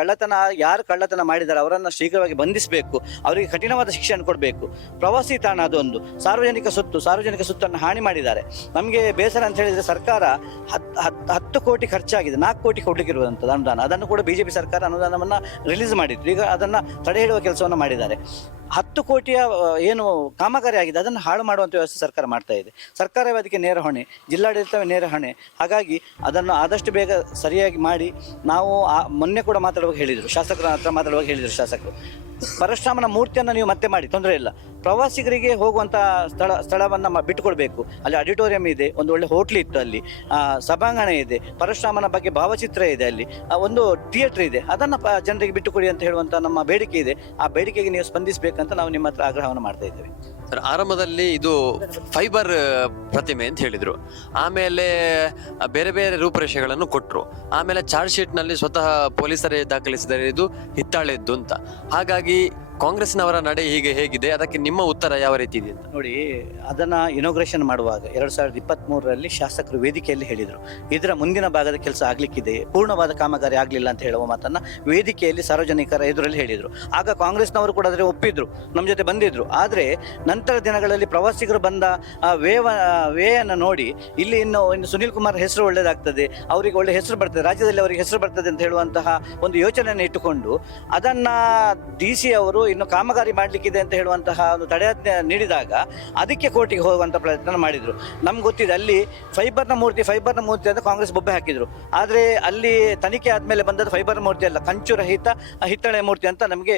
ಯಾರು ಕಳ್ಳತನ ಮಾಡಿದ್ದಾರೆ ಅವರನ್ನು ಶೀಘ್ರವಾಗಿ ಬಂಧಿಸಬೇಕು, ಅವರಿಗೆ ಕಠಿಣವಾದ ಶಿಕ್ಷೆಯನ್ನು ಕೊಡಬೇಕು. ಪ್ರವಾಸಿ ತಾಣ ಅದೊಂದು ಸಾರ್ವಜನಿಕ ಸುತ್ತನ್ನು ಹಾನಿ ಮಾಡಿದ್ದಾರೆ. ನಮಗೆ ಬೇಸರ ಅಂತ ಹೇಳಿದರೆ ಸರ್ಕಾರ 10 ಕೋಟಿ ಖರ್ಚಾಗಿದೆ, 4 ಕೋಟಿ ಕೊಡ್ಲಿಕ್ಕೆ ಇರುವಂಥದ್ದು ಅನುದಾನ. ಅದನ್ನು ಕೂಡ BJP ಸರ್ಕಾರ ಅನುದಾನವನ್ನು ರಿಲೀಸ್ ಮಾಡಿತ್ತು. ಈಗ ಅದನ್ನು ತಡೆ ಹಿಡುವ ಕೆಲಸವನ್ನು ಮಾಡಿದ್ದಾರೆ. 10 ಕೋಟಿಯ ಏನು ಕಾಮಗಾರಿ ಆಗಿದೆ ಅದನ್ನು ಹಾಳು ಮಾಡುವಂಥ ವ್ಯವಸ್ಥೆ ಸರ್ಕಾರ ಮಾಡ್ತಾ ಇದೆ. ಸರ್ಕಾರವೇ ಅದಕ್ಕೆ ನೇರ ಹೊಣೆ, ಜಿಲ್ಲಾಡಳಿತವೇ ನೇರ ಹೊಣೆ. ಹಾಗಾಗಿ ಅದನ್ನು ಆದಷ್ಟು ಬೇಗ ಸರಿಯಾಗಿ ಮಾಡಿ. ನಾವು ಮೊನ್ನೆ ಕೂಡ ಮಾತಾಡುವಾಗ ಹೇಳಿದರು, ಶಾಸಕರ ಹತ್ರ ಮಾತಾಡುವಾಗ ಹೇಳಿದರು ಶಾಸಕರು, ಪರಶುರಾಮನ ಮೂರ್ತಿಯನ್ನು ನೀವು ಮತ್ತೆ ಮಾಡಿ, ತೊಂದರೆ ಇಲ್ಲ. ಪ್ರವಾಸಿಗರಿಗೆ ಹೋಗುವಂಥ ಸ್ಥಳವನ್ನು ಬಿಟ್ಟುಕೊಡ್ಬೇಕು. ಅಲ್ಲಿ ಆಡಿಟೋರಿಯಂ ಇದೆ, ಒಂದು ಒಳ್ಳೆ ಹೋಟ್ಲ್ ಇತ್ತು, ಅಲ್ಲಿ ಸಭಾಂಗಣ ಇದೆ, ಪರಶುರಾಮನ ಬಗ್ಗೆ ಭಾವಚಿತ್ರ ಇದೆ, ಅಲ್ಲಿ ಒಂದು ಥಿಯೇಟರ್ ಇದೆ. ಅದನ್ನು ಜನರಿಗೆ ಬಿಟ್ಟುಕೊಡಿ ಅಂತ ಹೇಳುವಂಥ ನಮ್ಮ ಬೇಡಿಕೆ ಇದೆ. ಆ ಬೇಡಿಕೆಗೆ ನೀವು ಸ್ಪಂದಿಸಬೇಕಂತ ನಾವು ನಿಮ್ಮ ಹತ್ರ ಆಗ್ರಹವನ್ನು ಮಾಡ್ತಾ ಇದ್ದೇವೆ. ಸರ್, ಆರಂಭದಲ್ಲಿ ಇದು ಫೈಬರ್ ಪ್ರತಿಮೆ ಅಂತ ಹೇಳಿದ್ರು, ಆಮೇಲೆ ಬೇರೆ ಬೇರೆ ರೂಪರೇಷೆಗಳನ್ನು ಕೊಟ್ಟರು, ಆಮೇಲೆ ಚಾರ್ಜ್ ಶೀಟ್ನಲ್ಲಿ ಸ್ವತಃ ಪೊಲೀಸರೇ ದಾಖಲಿಸಿದರೆ ಇದು ಹಿತ್ತಾಳೆದ್ದು ಅಂತ. ಹಾಗಾಗಿ ಕಾಂಗ್ರೆಸ್ನವರ ನಡೆ ಹೇಗಿದೆ, ಅದಕ್ಕೆ ನಿಮ್ಮ ಉತ್ತರ ಯಾವ ರೀತಿ ಇದೆ ಅಂತ ನೋಡಿ. ಅದನ್ನು ಇನಾಗ್ರೇಷನ್ ಮಾಡುವಾಗ 2023ರಲ್ಲಿ ಶಾಸಕರು ವೇದಿಕೆಯಲ್ಲಿ ಹೇಳಿದರು, ಇದರ ಮುಂದಿನ ಭಾಗದ ಕೆಲಸ ಆಗಲಿಕ್ಕಿದೆ, ಪೂರ್ಣವಾದ ಕಾಮಗಾರಿ ಆಗಲಿಲ್ಲ ಅಂತ ಹೇಳುವ ಮಾತನ್ನು ವೇದಿಕೆಯಲ್ಲಿ ಸಾರ್ವಜನಿಕರ ಎದುರಲ್ಲಿ ಹೇಳಿದರು. ಆಗ ಕಾಂಗ್ರೆಸ್ನವರು ಕೂಡ ಅದರ ಒಪ್ಪಿದ್ರು, ನಮ್ಮ ಜೊತೆ ಬಂದಿದ್ರು. ಆದರೆ ನಂತರ ದಿನಗಳಲ್ಲಿ ಪ್ರವಾಸಿಗರು ಬಂದ ವೇಯನ್ನು ನೋಡಿ ಇಲ್ಲಿ ಇನ್ನು ಸುನೀಲ್ ಕುಮಾರ್ ಹೆಸರು ಒಳ್ಳೆಯದಾಗ್ತದೆ, ಅವರಿಗೆ ಒಳ್ಳೆ ಹೆಸರು ಬರ್ತದೆ, ರಾಜ್ಯದಲ್ಲಿ ಅವರಿಗೆ ಹೆಸರು ಬರ್ತದೆ ಅಂತ ಹೇಳುವಂತಹ ಒಂದು ಯೋಚನೆಯನ್ನು ಇಟ್ಟುಕೊಂಡು ಅದನ್ನು DC ಅವರು ಇನ್ನು ಕಾಮಗಾರಿ ಮಾಡಲಿಕ್ಕಿದೆ ಅಂತ ಹೇಳುವಂತಹ ಒಂದು ತಡೆಯಾಜ್ಞೆ ನೀಡಿದಾಗ ಅದಕ್ಕೆ ಕೋರ್ಟಿಗೆ ಹೋಗುವಂಥ ಪ್ರಯತ್ನ ಮಾಡಿದರು. ನಮ್ಗೆ ಗೊತ್ತಿದೆ, ಅಲ್ಲಿ ಫೈಬರ್ನ ಮೂರ್ತಿ ಅಂತ ಕಾಂಗ್ರೆಸ್ ಬೊಬ್ಬೆ ಹಾಕಿದರು. ಆದರೆ ಅಲ್ಲಿ ತನಿಖೆ ಆದಮೇಲೆ ಬಂದದ್ದು ಫೈಬರ್ ಮೂರ್ತಿ ಅಲ್ಲ, ಕಂಚು ರಹಿತ ಹಿತ್ತಾಳೆ ಮೂರ್ತಿ ಅಂತ ನಮಗೆ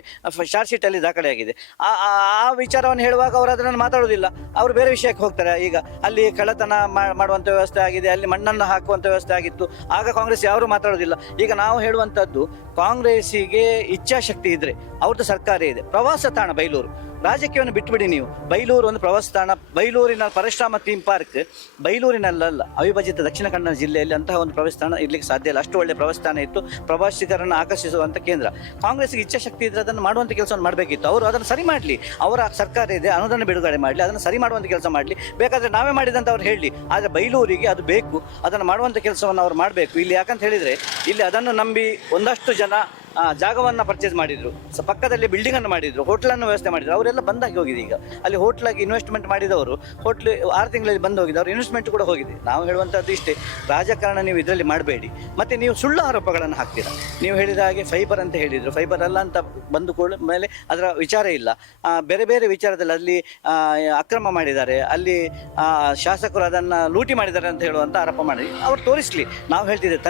ಚಾರ್ಜ್ ಶೀಟಲ್ಲಿ ದಾಖಲೆಯಾಗಿದೆ. ಆ ವಿಚಾರವನ್ನು ಹೇಳುವಾಗ ಅವರು ಅದನ್ನು ಮಾತಾಡೋದಿಲ್ಲ, ಅವರು ಬೇರೆ ವಿಷಯಕ್ಕೆ ಹೋಗ್ತಾರೆ. ಈಗ ಅಲ್ಲಿ ಕಳ್ಳತನ ಮಾಡುವಂಥ ವ್ಯವಸ್ಥೆ ಆಗಿದೆ, ಅಲ್ಲಿ ಮಣ್ಣನ್ನು ಹಾಕುವಂಥ ವ್ಯವಸ್ಥೆ ಆಗಿತ್ತು, ಆಗ ಕಾಂಗ್ರೆಸ್ ಯಾರು ಮಾತಾಡೋದಿಲ್ಲ. ಈಗ ನಾವು ಹೇಳುವಂಥದ್ದು, ಕಾಂಗ್ರೆಸ್ಸಿಗೆ ಇಚ್ಛಾಶಕ್ತಿ ಇದ್ದರೆ ಅವ್ರದ್ದು ಸರ್ಕಾರ ಇದೆ. ಪ್ರವಾಸ ತಾಣ ಬೈಲೂರು, ರಾಜಕೀಯವನ್ನು ಬಿಟ್ಟುಬಿಡಿ ನೀವು. ಬೈಲೂರು ಒಂದು ಪ್ರವಾಸ ತಾಣ. ಬೈಲೂರಿನ ಪರಶುರಾಮ ಥೀಮ್ ಪಾರ್ಕ್ ಬೈಲೂರಿನಲ್ಲ, ಅವಿಭಜಿತ ದಕ್ಷಿಣ ಕನ್ನಡ ಜಿಲ್ಲೆಯಲ್ಲಿ ಅಂತಹ ಒಂದು ಪ್ರವಾಸ ತಾಣ ಇರ್ಲಿಕ್ಕೆ ಸಾಧ್ಯ ಇಲ್ಲ. ಅಷ್ಟು ಒಳ್ಳೆಯ ಪ್ರವಾಸ ತಾಣ ಇತ್ತು, ಪ್ರವಾಸಿಗರನ್ನು ಆಕರ್ಷಿಸುವಂಥ ಕೇಂದ್ರ. ಕಾಂಗ್ರೆಸ್ಗೆ ಇಚ್ಛಾಶಕ್ತಿ ಇದ್ದರೆ ಅದನ್ನು ಮಾಡುವಂಥ ಕೆಲಸವನ್ನು ಮಾಡಬೇಕಿತ್ತು. ಅವರು ಅದನ್ನು ಸರಿ ಮಾಡಲಿ, ಅವರ ಸರ್ಕಾರ ಇದೆ, ಅನುದಾನ ಬಿಡುಗಡೆ ಮಾಡಲಿ, ಅದನ್ನು ಸರಿ ಮಾಡುವಂಥ ಕೆಲಸ ಮಾಡಲಿ. ಬೇಕಾದರೆ ನಾವೇ ಮಾಡಿದಂತ ಅವ್ರು ಹೇಳಲಿ. ಆದರೆ ಬೈಲೂರಿಗೆ ಅದು ಬೇಕು, ಅದನ್ನು ಮಾಡುವಂಥ ಕೆಲಸವನ್ನು ಅವ್ರು ಮಾಡಬೇಕು. ಇಲ್ಲಿ ಯಾಕಂತ ಹೇಳಿದರೆ ಇಲ್ಲಿ ಅದನ್ನು ನಂಬಿ ಒಂದಷ್ಟು ಜನ ಜಾಗವನ್ನು ಪರ್ಚೇಸ್ ಮಾಡಿದ್ರು, ಪಕ್ಕದಲ್ಲಿ ಬಿಲ್ಡಿಂಗ್ ಅನ್ನು ಮಾಡಿದ್ರು, ಹೋಟ್ಲನ್ನು ವ್ಯವಸ್ಥೆ ಮಾಡಿದ್ರು. ಅವರೆಲ್ಲ ಬಂದಾಗಿ ಹೋಗಿದೆ. ಈಗ ಅಲ್ಲಿ ಹೋಟ್ಲಾಗಿ ಇನ್ವೆಸ್ಟ್ಮೆಂಟ್ ಮಾಡಿದವರು ಹೋಟ್ಲು 6 ತಿಂಗಳಲ್ಲಿ ಬಂದು ಹೋಗಿದೆ, ಅವ್ರ ಇನ್ವೆಸ್ಟ್ಮೆಂಟ್ ಕೂಡ ಹೋಗಿದೆ. ನಾವು ಹೇಳುವಂಥದ್ದು ಇಷ್ಟೇ, ರಾಜಕಾರಣ ನೀವು ಇದರಲ್ಲಿ ಮಾಡಬೇಡಿ. ಮತ್ತು ನೀವು ಸುಳ್ಳು ಆರೋಪಗಳನ್ನು ಹಾಕ್ತೀರಾ. ನೀವು ಹೇಳಿದ ಹಾಗೆ ಫೈಬರ್ ಅಂತ ಹೇಳಿದರು, ಫೈಬರ್ ಅಲ್ಲ ಅಂತ ಬಂದುಕೊಳ್ಳ ಮೇಲೆ ಅದರ ವಿಚಾರ ಇಲ್ಲ. ಬೇರೆ ಬೇರೆ ವಿಚಾರದಲ್ಲಿ ಅಲ್ಲಿ ಅಕ್ರಮ ಮಾಡಿದ್ದಾರೆ, ಅಲ್ಲಿ ಶಾಸಕರು ಅದನ್ನು ಲೂಟಿ ಮಾಡಿದ್ದಾರೆ ಅಂತ ಹೇಳುವಂಥ ಆರೋಪ ಮಾಡಿ ಅವ್ರು ತೋರಿಸಲಿ. ನಾವು ಹೇಳ್ತಿದ್ದೇವೆ,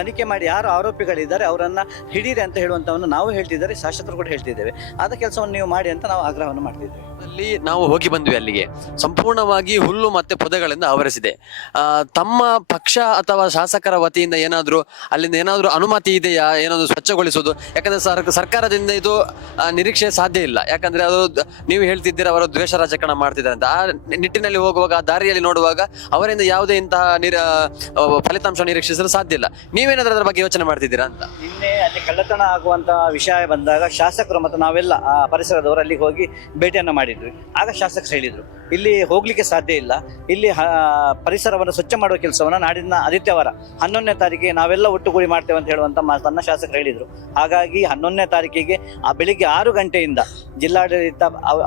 ತನಿಖೆ ಮಾಡಿ ಯಾರು ಆರೋಪಿಗಳಿದ್ದಾರೆ ಅವರನ್ನು ಹಿಡೀರಿ ಅಂತ ಹೇಳುವಂಥವನ್ನು ನಾವು ಹೇಳ್ತಿದ್ದಾರೆ, ಶಾಸಕರು ಕೂಡ ಹೇಳ್ತಿದ್ದೇವೆ. ಆದ ಕೆಲಸವನ್ನು ನೀವು ಮಾಡಿ ಅಂತ ನಾವು ಆಗ್ರಹವನ್ನು ಮಾಡ್ತಿದ್ದೇವೆ. ಅಲ್ಲಿ ನಾವು ಹೋಗಿ ಬಂದ್ವಿ, ಅಲ್ಲಿಗೆ ಸಂಪೂರ್ಣವಾಗಿ ಹುಲ್ಲು ಮತ್ತೆ ಪೊದೆಗಳಿಂದ ಆವರಿಸಿದೆ. ತಮ್ಮ ಪಕ್ಷ ಅಥವಾ ಶಾಸಕರ ವತಿಯಿಂದ ಏನಾದರೂ ಅಲ್ಲಿಂದ ಏನಾದರೂ ಅನುಮತಿ ಇದೆಯಾ, ಏನಾದರೂ ಸ್ವಚ್ಛಗೊಳಿಸುವುದು? ಯಾಕಂದ್ರೆ ಸರ್ಕಾರದಿಂದ ಇದು ನಿರೀಕ್ಷೆ ಸಾಧ್ಯ ಇಲ್ಲ. ಯಾಕಂದ್ರೆ ಅದು ನೀವು ಹೇಳ್ತಿದ್ದೀರ ಅವರು ದ್ವೇಷ ರಾಜಕಾರಣ ಮಾಡ್ತಿದ್ದಾರೆ ಅಂತ. ಆ ನಿಟ್ಟಿನಲ್ಲಿ ಹೋಗುವಾಗ, ಆ ದಾರಿಯಲ್ಲಿ ನೋಡುವಾಗ ಅವರಿಂದ ಯಾವುದೇ ಇಂತಹ ಫಲಿತಾಂಶ ನಿರೀಕ್ಷಿಸಲು ಸಾಧ್ಯ ಇಲ್ಲ. ನೀವೇನಾದ್ರೂ ಅದರ ಬಗ್ಗೆ ಯೋಚನೆ ಮಾಡ್ತಿದ್ದೀರಾ ಅಂತ? ನಿನ್ನೆ ಅಲ್ಲಿ ಕಳ್ಳತನ ಆಗುವಂತಹ ವಿಷಯ ಬಂದಾಗ ಶಾಸಕರು ಮತ್ತು ನಾವೆಲ್ಲ ಆ ಪರಿಸರದವರು ಅಲ್ಲಿಗೆ ಹೋಗಿ ಭೇಟಿಯನ್ನು ಮಾಡಿದ್ವಿ. ಆಗ ಶಾಸಕರು ಹೇಳಿದ್ರು, ಇಲ್ಲಿ ಹೋಗ್ಲಿಕ್ಕೆ ಸಾಧ್ಯ ಇಲ್ಲ, ಇಲ್ಲಿ ಪರಿಸರವನ್ನು ಸ್ವಚ್ಛ ಮಾಡುವ ಕೆಲಸವನ್ನು ನಾಡಿನ ಆದಿತ್ಯವಾರ 11ನೇ ತಾರೀಕಿಗೆ ನಾವೆಲ್ಲ ಒಟ್ಟುಗೂಡಿ ಮಾಡ್ತೇವೆ ಅಂತ ಹೇಳುವಂತ ಮಾತನ್ನ ಶಾಸಕರು ಹೇಳಿದ್ರು. ಹಾಗಾಗಿ 11ನೇ ತಾರೀಕಿಗೆ ಆ ಬೆಳಿಗ್ಗೆ 6 ಗಂಟೆಯಿಂದ ಜಿಲ್ಲಾಡಳಿತ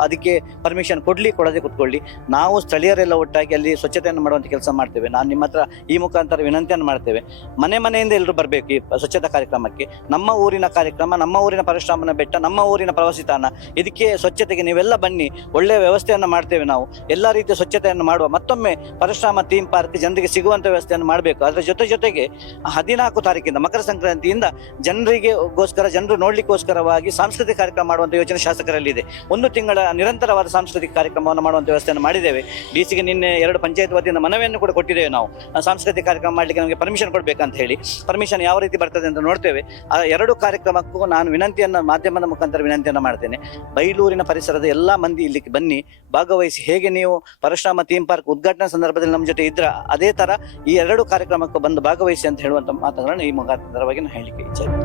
ಅದಕ್ಕೆ ಪರ್ಮಿಷನ್ ಕೊಡದೆ ಕೂತ್ಕೊಳ್ಳಿ, ನಾವು ಸ್ಥಳೀಯರೆಲ್ಲ ಒಟ್ಟಾಗಿ ಅಲ್ಲಿ ಸ್ವಚ್ಛತೆಯನ್ನು ಮಾಡುವಂತ ಕೆಲಸ ಮಾಡ್ತೇವೆ. ನಾನು ನಿಮ್ಮ ಹತ್ರ ಈ ಮುಖಾಂತರ ವಿನಂತಿಯನ್ನು ಮಾಡ್ತೇವೆ, ಮನೆಯಿಂದ ಎಲ್ಲರೂ ಬರಬೇಕು ಈ ಸ್ವಚ್ಛತಾ ಕಾರ್ಯಕ್ರಮಕ್ಕೆ. ನಮ್ಮ ಊರಿನ ಕಾರ್ಯಕ್ರಮ, ನಮ್ಮ ಊರಿನ ಪರಶುರಾಮನ ಬೆಟ್ಟ, ನಮ್ಮ ಊರಿನ ಪ್ರವಾಸಿ ತಾಣ, ಇದಕ್ಕೆ ಸ್ವಚ್ಛತೆಗೆ ನೀವೆಲ್ಲ ಬನ್ನಿ, ಒಳ್ಳೆಯ ವ್ಯವಸ್ಥೆಯನ್ನು ಮಾಡ್ತೇವೆ ನಾವು. ಎಲ್ಲ ರೀತಿಯ ಸ್ವಚ್ಛತೆಯನ್ನು ಮಾಡುವ, ಮತ್ತೊಮ್ಮೆ ಪರಶುರಾಮ ಥೀಮ್ ಪಾರ್ಕ್ ಜನರಿಗೆ ಸಿಗುವಂತ ವ್ಯವಸ್ಥೆಯನ್ನು ಮಾಡಬೇಕು. ಅದರ ಜೊತೆಗೆ 14 ತಾರೀಕಿಂದ ಮಕರ ಸಂಕ್ರಾಂತಿಯಿಂದ ಜನರು ನೋಡ್ಲಿಕ್ಕೋಸ್ಕರವಾಗಿ ಸಾಂಸ್ಕೃತಿಕ ಕಾರ್ಯಕ್ರಮ ಮಾಡುವಂತ ಯೋಚನೆ ಶಾಸಕರಲ್ಲಿದೆ. 1 ತಿಂಗಳ ನಿರಂತರವಾದ ಸಾಂಸ್ಕೃತಿಕ ಕಾರ್ಯಕ್ರಮವನ್ನು ಮಾಡುವಂತ ವ್ಯವಸ್ಥೆಯನ್ನು ಮಾಡಿದ್ದೇವೆ. ಡಿಸಿಗೆ ನಿನ್ನೆ 2 ಪಂಚಾಯತ್ ವತಿಯಿಂದ ಮನವಿಯನ್ನು ಕೂಡ ಕೊಟ್ಟಿದ್ದೇವೆ. ನಾವು ಸಾಂಸ್ಕೃತಿಕ ಕಾರ್ಯಕ್ರಮ ಮಾಡಲಿಕ್ಕೆ ನಮಗೆ ಪರ್ಮಿಷನ್ ಕೊಡಬೇಕಂತ ಹೇಳಿ. ಪರ್ಮಿಷನ್ ಯಾವ ರೀತಿ ಬರ್ತದೆ ಅಂತ ನೋಡ್ತೇವೆ. ಆ 2 ಕಾರ್ಯಕ್ರಮಕ್ಕೂ ನಾನು ಮಾಧ್ಯಮದ ಮುಖಾಂತರ ವಿನಂತಿಯನ್ನು ಮಾಡ್ತೇನೆ. ಬೈಲೂರಿನ ಪರಿಸರದ ಎಲ್ಲಾ ಮಂದಿ ಇಲ್ಲಿಗೆ ಬನ್ನಿ, ಭಾಗವಹಿಸಿ. ಹೇಗೆ ನೀವು ಪರಶುರಾಮ ಥೀಮ್ ಪಾರ್ಕ್ ಉದ್ಘಾಟನಾ ಸಂದರ್ಭದಲ್ಲಿ ನಮ್ಮ ಜೊತೆ ಇದ್ರ, ಅದೇ ತರ ಈ 2 ಕಾರ್ಯಕ್ರಮಕ್ಕೂ ಬಂದು ಭಾಗವಹಿಸಿ ಅಂತ ಹೇಳುವಂತ ಮಾತುಗಳನ್ನು ಈ ಮುಖಾಂತರವಾಗಿ ನಾನು ಹೇಳಲಿಕ್ಕೆ ಇಚ್ಛೆ ಇದೆ.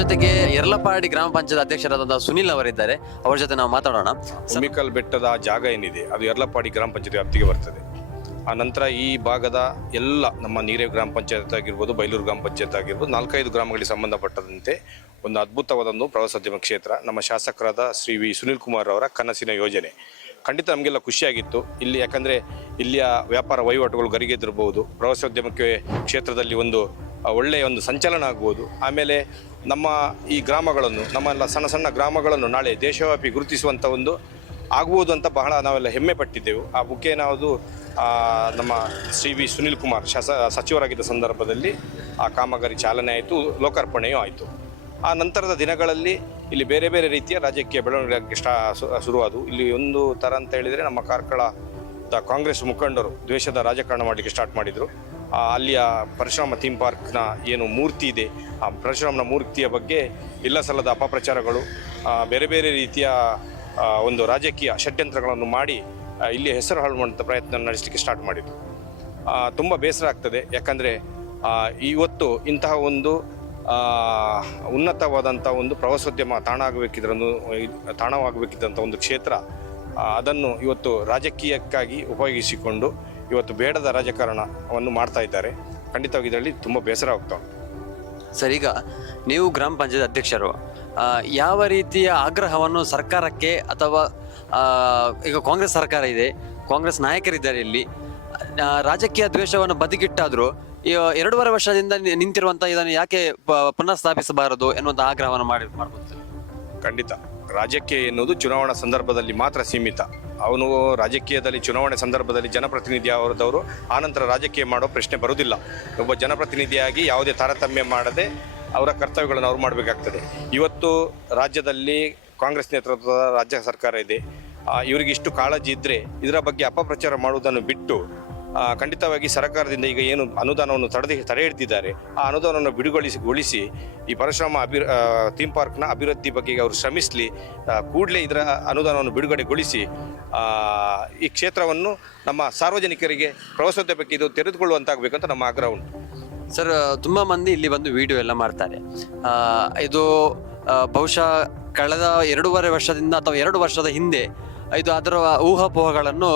ಜೊತೆಗೆ ಯರ್ಲಪಾಡಿ ಗ್ರಾಮ ಪಂಚಾಯತ್ ಅಧ್ಯಕ್ಷರಾದಂತಹ ಸುನಿಲ್ ಅವರಿದ್ದಾರೆ, ಅವರ ಜೊತೆ ನಾವು ಮಾತಾಡೋಣ. ಉಮ್ಮಿಕಲ್ ಬೆಟ್ಟದ ಜಾಗ ಏನಿದೆ ಅದು ಯರ್ಲಪಾಡಿ ಗ್ರಾಮ ಪಂಚಾಯತ್ ವ್ಯಾಪ್ತಿಗೆ ಬರ್ತದೆ. ಆ ನಂತರ ಈ ಭಾಗದ ಎಲ್ಲ ನಮ್ಮ ನೀರೇವ್ ಗ್ರಾಮ ಪಂಚಾಯತ್ ಆಗಿರ್ಬೋದು, ಬೈಲೂರು ಗ್ರಾಮ ಪಂಚಾಯತ್ ಆಗಿರ್ಬೋದು, 4-5 ಗ್ರಾಮಗಳಿಗೆ ಸಂಬಂಧಪಟ್ಟಂತೆ ಒಂದು ಅದ್ಭುತವಾದೊಂದು ಪ್ರವಾಸೋದ್ಯಮ ಕ್ಷೇತ್ರ ನಮ್ಮ ಶಾಸಕರಾದ ಶ್ರೀ ವಿ ಸುನಿಲ್ ಕುಮಾರ್ ಅವರ ಕನಸಿನ ಯೋಜನೆ. ಖಂಡಿತ ನಮಗೆಲ್ಲ ಖುಷಿಯಾಗಿತ್ತು ಇಲ್ಲಿ, ಯಾಕಂದರೆ ಇಲ್ಲಿಯ ವ್ಯಾಪಾರ ವಹಿವಾಟುಗಳು ಗರಿಗೆದರ್ಬೋದು, ಪ್ರವಾಸೋದ್ಯಮಕ್ಕೆ ಕ್ಷೇತ್ರದಲ್ಲಿ ಒಂದು ಒಳ್ಳೆಯ ಒಂದು ಸಂಚಲನ ಆಗ್ಬೋದು. ಆಮೇಲೆ ನಮ್ಮ ಈ ಗ್ರಾಮಗಳನ್ನು, ನಮ್ಮೆಲ್ಲ ಸಣ್ಣ ಸಣ್ಣ ಗ್ರಾಮಗಳನ್ನು ನಾಳೆ ದೇಶವ್ಯಾಪಿ ಗುರುತಿಸುವಂಥ ಒಂದು ಆಗ್ಬೋದು ಅಂತ ಬಹಳ ನಾವೆಲ್ಲ ಹೆಮ್ಮೆ ಪಟ್ಟಿದ್ದೆವು. ಆ ಮುಖೇನ ಅದು ನಮ್ಮ ಶ್ರೀ ವಿ ಸುನಿಲ್ ಕುಮಾರ್ ಸಚಿವರಾಗಿದ್ದ ಸಂದರ್ಭದಲ್ಲಿ ಆ ಕಾಮಗಾರಿ ಚಾಲನೆ ಆಯಿತು, ಲೋಕಾರ್ಪಣೆಯೂ ಆಯಿತು. ಆ ನಂತರದ ದಿನಗಳಲ್ಲಿ ಇಲ್ಲಿ ಬೇರೆ ಬೇರೆ ರೀತಿಯ ರಾಜಕೀಯ ಬೆಳವಣಿಗೆ ಶುರುವಾದವು. ಇಲ್ಲಿ ಒಂದು ಥರ ಅಂತ ಹೇಳಿದರೆ ನಮ್ಮ ಕಾರ್ಕಳದ ಕಾಂಗ್ರೆಸ್ ಮುಖಂಡರು ದ್ವೇಷದ ರಾಜಕಾರಣ ಮಾಡಲಿಕ್ಕೆ ಸ್ಟಾರ್ಟ್ ಮಾಡಿದರು. ಅಲ್ಲಿಯ ಪರಶುರಾಮ ಥೀಮ್ ಪಾರ್ಕ್ನ ಏನು ಮೂರ್ತಿ ಇದೆ, ಆ ಪರಶುರಾಮನ ಮೂರ್ತಿಯ ಬಗ್ಗೆ ಇಲ್ಲ ಸಲ್ಲದ ಅಪಪ್ರಚಾರಗಳು, ಬೇರೆ ಬೇರೆ ರೀತಿಯ ಒಂದು ರಾಜಕೀಯ ಷಡ್ಯಂತ್ರಗಳನ್ನು ಮಾಡಿ ಇಲ್ಲಿ ಹೆಸರು ಹಾಳು ಮಾಡುವಂಥ ಪ್ರಯತ್ನ ನಡೆಸಲಿಕ್ಕೆ ಸ್ಟಾರ್ಟ್ ಮಾಡಿದರು. ತುಂಬ ಬೇಸರ ಆಗ್ತದೆ. ಯಾಕಂದರೆ ಇವತ್ತು ಇಂತಹ ಒಂದು ಉನ್ನತವಾದಂಥ ಒಂದು ಪ್ರವಾಸೋದ್ಯಮ ತಾಣವಾಗಬೇಕಿದ್ದಂಥ ಒಂದು ಕ್ಷೇತ್ರ, ಅದನ್ನು ಇವತ್ತು ರಾಜಕೀಯಕ್ಕಾಗಿ ಉಪಯೋಗಿಸಿಕೊಂಡು ಇವತ್ತು ಬೇಡದ ರಾಜಕಾರಣವನ್ನು ಮಾಡ್ತಾ ಇದ್ದಾರೆ. ಖಂಡಿತವಾಗಿ ಇದರಲ್ಲಿ ತುಂಬ ಬೇಸರ ಆಗ್ತಾ ಉಂಟು. ಸರ್, ಈಗ ನೀವು ಗ್ರಾಮ ಪಂಚಾಯತ್ ಅಧ್ಯಕ್ಷರು, ಯಾವ ರೀತಿಯ ಆಗ್ರಹವನ್ನು ಸರ್ಕಾರಕ್ಕೆ ಅಥವಾ ಈಗ ಕಾಂಗ್ರೆಸ್ ಸರ್ಕಾರ ಇದೆ, ಕಾಂಗ್ರೆಸ್ ನಾಯಕರಿದ್ದಾರೆ ಇಲ್ಲಿ, ರಾಜಕೀಯ ದ್ವೇಷವನ್ನು ಬದಿಗಿಟ್ಟಾದರೂ 2.5 ವರ್ಷದಿಂದ ನಿಂತಿರುವಂಥ ಇದನ್ನು ಯಾಕೆ ಪುನಃ ಸ್ಥಾಪಿಸಬಾರದು ಎನ್ನುವಂಥ ಆಗ್ರಹವನ್ನು ಮಾಡ್ಬೋದು? ಖಂಡಿತ ರಾಜಕೀಯ ಎನ್ನುವುದು ಚುನಾವಣಾ ಸಂದರ್ಭದಲ್ಲಿ ಮಾತ್ರ ಸೀಮಿತ. ಅವನು ರಾಜಕೀಯದಲ್ಲಿ ಚುನಾವಣೆ ಸಂದರ್ಭದಲ್ಲಿ ಜನಪ್ರತಿನಿಧಿ ಅವರದವರು ಆನಂತರ ರಾಜಕೀಯ ಮಾಡೋ ಪ್ರಶ್ನೆ ಬರುವುದಿಲ್ಲ. ಒಬ್ಬ ಜನಪ್ರತಿನಿಧಿಯಾಗಿ ಯಾವುದೇ ತಾರತಮ್ಯ ಮಾಡದೆ ಅವರ ಕರ್ತವ್ಯಗಳನ್ನು ಅವ್ರು ಮಾಡಬೇಕಾಗ್ತದೆ. ಇವತ್ತು ರಾಜ್ಯದಲ್ಲಿ ಕಾಂಗ್ರೆಸ್ ನೇತೃತ್ವದ ರಾಜ್ಯ ಸರ್ಕಾರ ಇದೆ. ಇವರಿಗೆ ಇಷ್ಟು ಕಾಳಜಿ ಇದ್ದರೆ ಇದರ ಬಗ್ಗೆ ಅಪಪ್ರಚಾರ ಮಾಡುವುದನ್ನು ಬಿಟ್ಟು ಖಂಡಿತವಾಗಿ ಸರ್ಕಾರದಿಂದ ಈಗ ಏನು ಅನುದಾನವನ್ನು ತಡೆ ಹಿಡಿದಿದ್ದಾರೆ ಆ ಅನುದಾನವನ್ನು ಬಿಡುಗೊಳಿಸಿ ಈ ಪರಶುರಾಮ ಥೀಮ್ ಪಾರ್ಕ್ನ ಅಭಿವೃದ್ಧಿ ಬಗ್ಗೆ ಅವರು ಶ್ರಮಿಸಲಿ, ಕೂಡಲೇ ಇದರ ಅನುದಾನವನ್ನು ಬಿಡುಗಡೆಗೊಳಿಸಿ ಈ ಕ್ಷೇತ್ರವನ್ನು ನಮ್ಮ ಸಾರ್ವಜನಿಕರಿಗೆ ಪ್ರವಾಸೋದ್ಯಮಕ್ಕೆ ಇದು ತೆರೆದುಕೊಳ್ಳುವಂತಾಗಬೇಕಂತ ನಮ್ಮ ಆಗ್ರಹ ಉಂಟು. ಸರ್, ತುಂಬ ಮಂದಿ ಇಲ್ಲಿ ಬಂದು ವಿಡಿಯೋ ಎಲ್ಲ ಮಾಡ್ತಾರೆ. ಇದು ಬಹುಶಃ ಕಳೆದ 2.5 ವರ್ಷದಿಂದ ಅಥವಾ 2 ವರ್ಷದ ಹಿಂದೆ ಇದು ಅದರ ಊಹಾಪೋಹಗಳನ್ನು